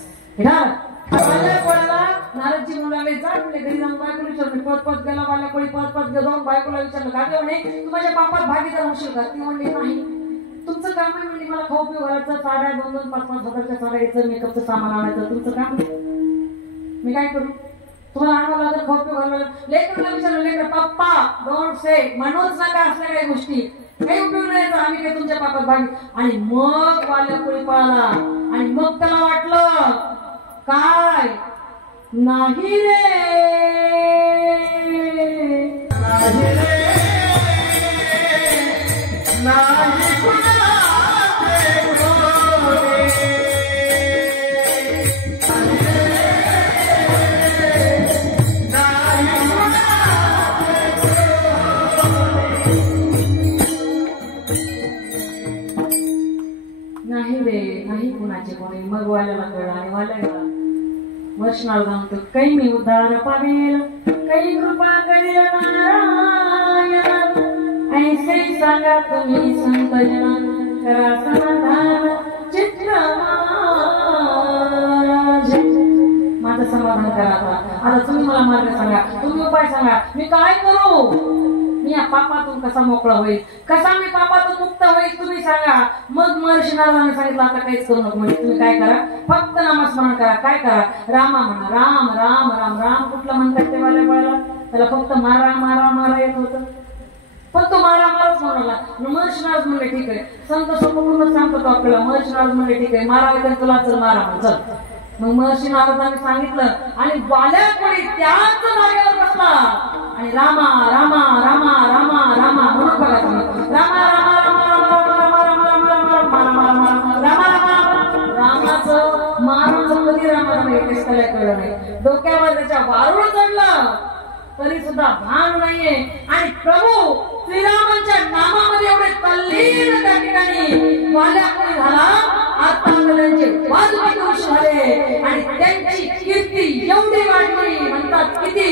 नारदजी म्हणाले, जा म्हणजे घरी जाऊन बायकोला विचारलं. पद गेला, वाल्या कोळी पद जाऊन बायकोला विचारलं, काय म्हणे तू माझ्या पापात भागीदार होशील का. ती म्हणली नाही. तुमचं काम आहे म्हणजे मला खाऊ पिऊ घालायचं, साड्या 2-5 हजारच्या साड्या घ्यायचं, मेकअपचं सामान आणायचं, तुमचं काम. मी काय करू, तुम्हाला आणावं लागलं, खाऊ पिऊ घालायला. लेकरला विचारलं, लेकर पप्पा डोंट से, म्हणूच नका असल्या काही गोष्टी, काही उपयोग नाही, आम्ही काय तुमच्या पापात भागी. आणि मग वाल्या कोळी पळाला आणि मग त्याला वाटलं काय, नाही रे, नाही रे, नाही कुणाला नाही रे, नाही कुणाचे कोणी. मग वाल्याला कळलं आणि वाल्याला वर्षनाला सांगतो, काही मी उद्धार पावेल, काही कृपा करेल नारायण, ऐसे सांगा तुम्ही संत जन, करा समाधान चित्र माझं समाधान करा. आता तुम्ही मला मार्ग सांगा, तुम्ही उपाय सांगा, मी काय करू, मी या पापातून कसा मोकळा होईल, कसा मी पापातून मुक्त होईल, तुम्ही सांगा. मग महर्षी नारदाने सांगितलं, आता काहीच करू नको, म्हणजे तुम्ही काय करा, फक्त नामस्मरण करा. काय करा, रामा म्हणा, राम राम राम राम. कुठला म्हणतात ते वाल्या बळाला, त्याला फक्त मारा मारा मारा येत होतं, फक्त मारा माराच म्हणाला. महर्षी नारद म्हणले ठीक आहे, संत संपूर्ण सांगतो तो आपल्याला. महर्षी नारद म्हणले ठीक आहे, मारा येत तुला, चल मारा म्हण चल. मग महर्षी नारदाने सांगितलं आणि वाल्या कोणी त्याच जागेवर बसला आणि रामा रामा रामा रामा रामा म्हणून बघा तुम्ही, रामा रामा रामा रामा रामा रामा रामा रामा रामा रामा. रामाचं माराचं कधी रामाला एकच त्याला कळलं नाही. डोक्यावर त्याच्या वारुळ चढलं तरी सुद्धा भान नाहीये. आणि प्रभू श्रीरामांच्या नामामध्ये एवढे तल्लीन त्या ठिकाणी वाल्या कोणी झाला, आता त्यांचे वाजवट झाले आणि त्यांची कीर्ती एवढी वाढली, म्हणतात किती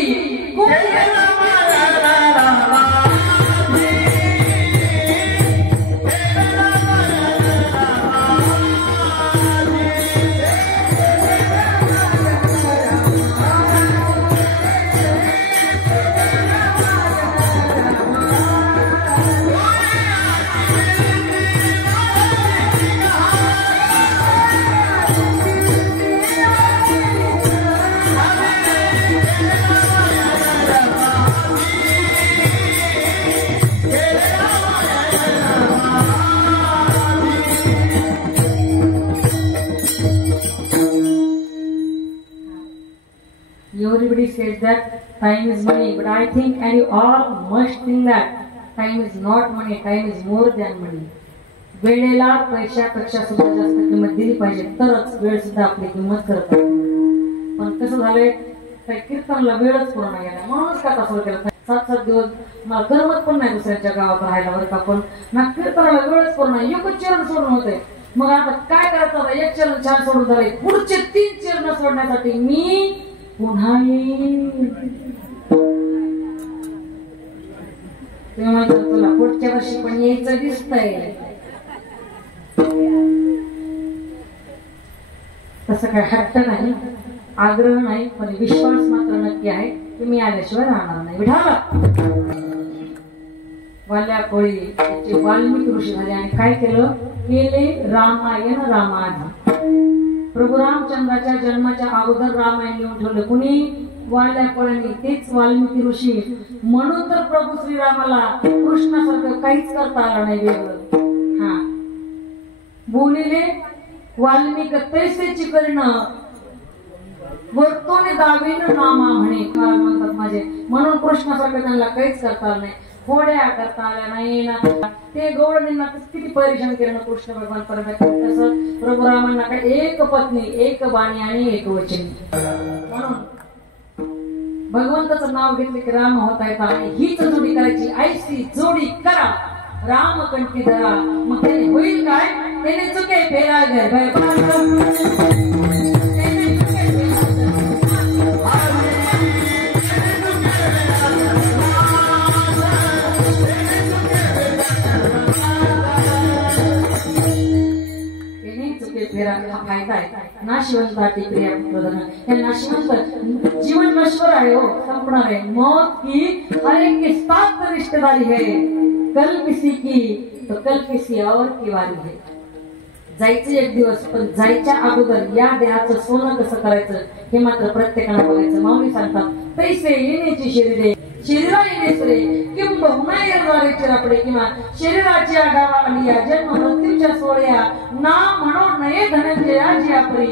Everybody says that time is money, but I think and you all must think that time is not money, time is more than money. वेळेला पैशापेक्षा सुद्धा जास्त किंमत दिली पाहिजे, तरच वेळ सुद्धा आपली किंमत करत आहे. पण कसं झालंय, काही कीर्तनला वेळच पूर्ण गेला, म्हणूनच का तसं केलं. 7-7 दिवस मला करमत पण नाही दुसऱ्याच्या गावात राहायला बरं का, पण ना कीर्तनाला वेळच पूर्ण नाही. एकच चरण सोडून होते. मग आता काय करायचं, एक चरण छान सोडून झाले, पुढचे 3 चरण सोडण्यासाठी मी पुन्हा येईन. ते म्हणतात तुला पुढच्या वर्षी पण यायचं दिसतंय. तसं काय हट्ट नाही, आग्रह नाही, पण विश्वास मात्र नक्की आहे की मी आल्याशिवाय राहणार नाही. विठाला वाल्या कोळी याचे वाल्मिकी ऋषी झाले आणि काय केलं, केले रामायण रामायण. प्रभू रामचंद्राच्या जन्माच्या अगोदर रामायण लिहून ठेवलं. कुणी? वाल्या कोळ्यांनी. तेच वाल्मिकी ऋषी. म्हणून तर प्रभू श्रीरामाला कृष्णासारखं काहीच करता आलं नाही वेगळं. हा बोलिले वाल्मिक तैसेची करणं वर्तोने दावीन नामा म्हणे म्हणतात माझे. म्हणून कृष्णासारखं त्यांना काहीच करता आलं नाही, होड्या करता आल्या नाही ना. ते गवळणींना किती परेशान केलं ना कृष्ण भगवान पर्यंत. तसं प्रभू रामांना काय एक पत्नी, एक बाणी आणि एक वचनी. म्हणून भगवंताचं नाव घेतले की राम होता येतात. आणि हीच जोडी करायची, ऐसी जोडी करा राम कंठी धरा. मग त्याने होईल काय, त्याने चुके फेरा घर फायदा आहे. नाशिवंत नाशिवंत जीवन नश्वर आहे, हो संपणार आहे. मौत की हर एक के साथ रिश्तेदारी है, कल किसी की तो कल किसी और की वारी है. जायचं एक दिवस, पण जायच्या अगोदर या देहाचं सोनं कसं करायचं हे मात्र प्रत्येकाला बघायचं. माऊली सांगतात पैसे येण्याची शरीरे शरीरा येणे किंबहुना येणारे चिरापडे. किंवा शरीराची आढावा आली या जन्म मृत्यूच्या सोहळ्या ना म्हणो नये धनंजया जी आपली.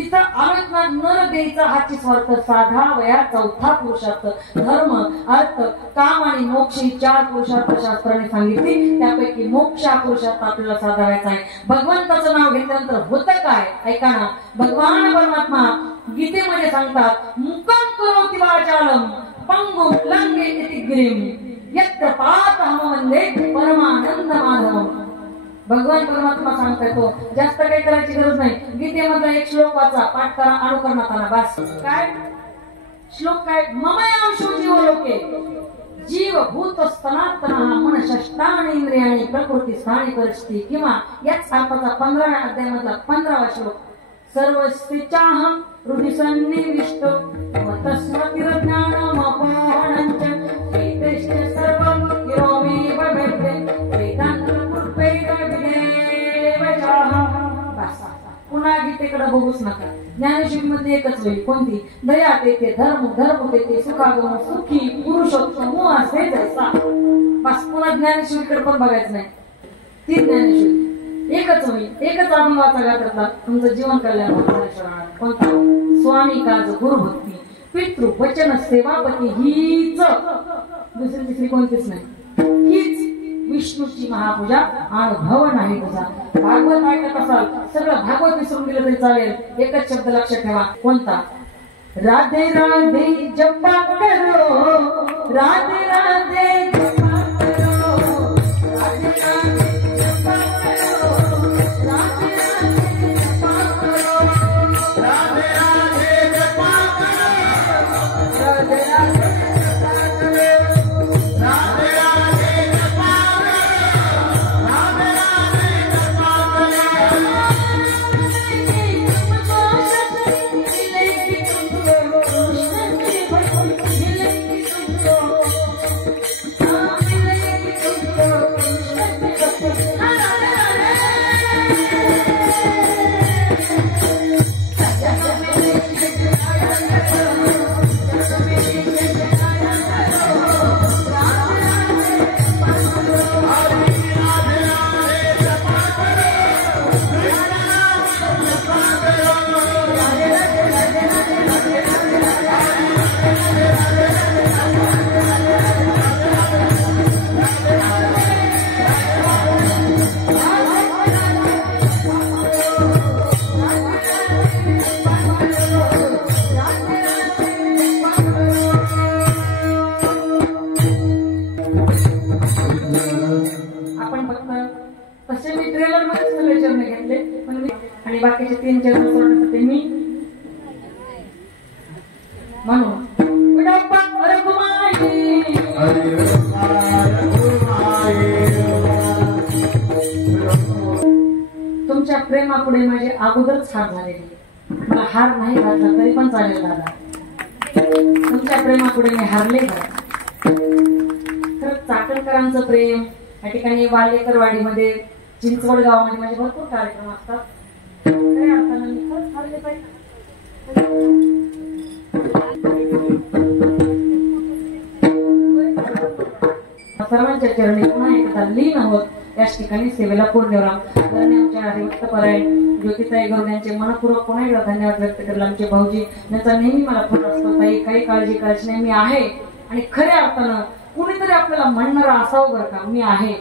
इथं आलोचना नर द्यायचा हाची स्वार्थ साधा वया 4था पुरुषार्थ. धर्म अर्थ काम आणि मोक्ष ही 4 पुरुषार्थ शास्त्राने सांगितली. त्यापैकी मोक्ष हा पुरुषार्थ आपल्याला साधावायचा आहे. भगवंताचं नाव घेतल्यानंतर होतं काय, ऐका ना. भगवान परमात्मा गीतेमध्ये सांगतात मुकम करोति वाचालम पंगु लंगे इति गिरिम यत्र पातहम वंदे परमानंद माधवम. भगवान परमात्मा सांगताय तो जास्त काही करायची गरज नाही. गीतेमधला एक श्लोक वाचा, पाठ करा, अनुकरणात आणा, बस. काय श्लोक काय, ममयांशो जीव लोके जीव भूत सनातन मन षष्टाणी इंद्रियाणी प्रकृती स्थानी परिस्थिती. किंवा याच अर्थाचा 15व्या अध्यायामधला 15वा श्लोक, सर्वस्विचाहं हृदि सन्निविष्टो तस्मतिर्ज्ञानम् अपोहनञ्च एतेश्च सर्वं किरोमि भवेत् पुन्हा गीतेकडे बघूच नका. ज्ञानेश्वरीमध्ये एकच वेळी कोणती, दया तेथे धर्म, धर्म तेथे सुखागम, सुखी पुरुषोत्तम असे जैसा. बस पुन्हा ज्ञानेश्वरीकडे पण बघायचं नाही. ती ज्ञानेश्वरी एकच होईल, एकच अभंगाचा गात्रातला तुमचं जीवन कल्याण होणार. कोणता, स्वामी काज गुरुभक्ती पितृ वचन सेवापती हीच, दुसरी तिसरी कोणतीच नाही. हीच विष्णूची महापूजा, अनुभव नाही तुझा. भागवत ऐकत असाल, सगळं भागवत विसरून गेलं तरी चालेल, एकच शब्द लक्षात ठेवा. कोणता, राधे राधे जपा करो, राधे राधे जपा करो, राधे राधे जपा करो, राधे राधे जपा करो, राधे राधे जपा करो, राधे राधे प्रेमापुढे माझे अगोदरच हार झालेले, मला हार नाही घातला तरी पण चालेल दादा, तुमच्या प्रेमापुढे मी हारले बरं. खरं चाकणकरांचं प्रेम या ठिकाणी वालेकरवाडीमध्ये चिंचवड गावामध्ये माझे भरपूर कार्यक्रम असतात. खऱ्या अर्थानं मी खरंच हारले पाहिजे. सर्वांच्या चरणी पुन्हा एकदा लीन आहोत याच ठिकाणी सेवेला पूर्णविराम. आमच्या हरिभक्तपरायण ज्योतिताई गरुड यांचे मनपूर्वक पुन्हा एकदा धन्यवाद व्यक्त केला. आमचे भाऊजी यांचा नेहमी मला फोन असतो, ताई काही काळजी करायची नाही, मी आहे. आणि खऱ्या अर्थानं कुणीतरी आपल्याला म्हणणारा असावं बरं का, मी आहे.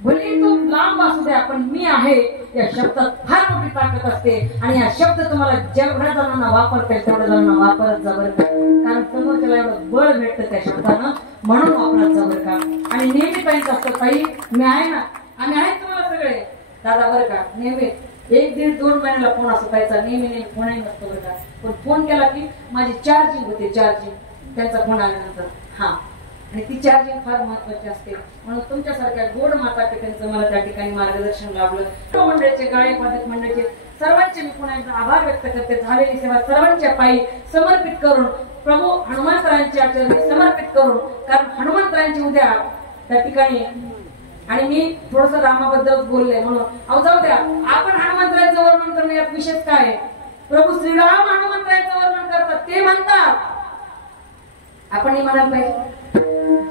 भले तो लांब असू द्या पण मी आहे या शब्दात फार मोठी ताकद असते. आणि हा शब्द तुम्हाला जेवढ्या जणांना वापरता येईल तेवढ्या जणांना वापरत जा बरं का, कारण समोरच्याला एवढं बळ भेटतं त्या शब्दानं, म्हणून वापरत जा बरं का. आणि नेहमी पाहिजे असतं, ताई मी आहे ना, आम्ही आहे तुम्हाला सगळे दादा बरं का. नेहमी 1-1.5-2 महिन्याला फोन असतो ताईचा, नेहमी फोनही नसतो बरं का. पण फोन केला की माझी चार्जिंग होते, चार्जिंग त्यांचा फोन आल्यानंतर. हा, आणि ती चार्जिंग फार महत्वाची असते. म्हणून तुमच्यासारख्या गोड माता पित्यांचं मला त्या ठिकाणी मार्गदर्शन लाभलं. मंडळाचे गाळे पादक मंडळाचे सर्वांचे मी पुन्हा एकदा आभार व्यक्त करते. झालेली सेवा सर्वांच्या पायी समर्पित करून प्रभू हनुमंतरायांच्या चरणी समर्पित करून, कारण हनुमंतरायांची उद्या त्या ठिकाणी. आणि मी थोडस रामाबद्दल बोलले म्हणून अहो जाऊ द्या, आपण हनुमंतरायांचं वर्णन करणं यात विशेष काय आहे. प्रभू श्रीराम हनुमंतरायांचं वर्णन करतात, ते म्हणतात आपण म्हणाल पाहिजे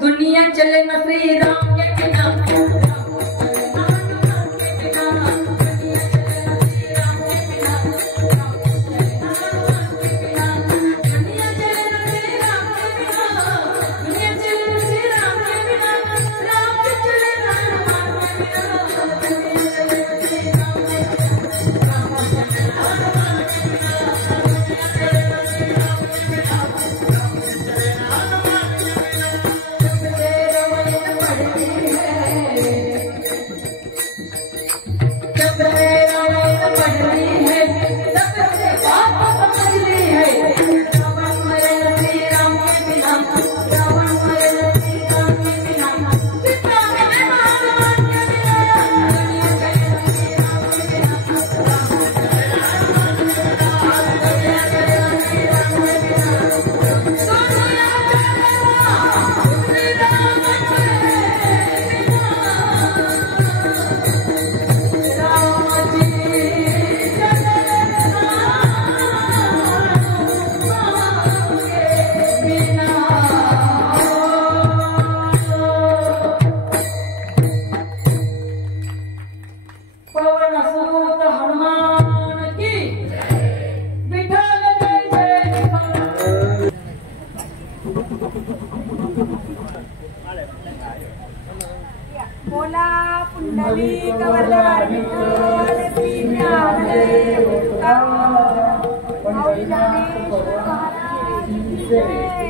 दुनिया चले न श्री राम के नाम, बोला पुंडलिक वरदार विठ्ठल श्री ज्ञानदेव तुकाराम महाराज की जय.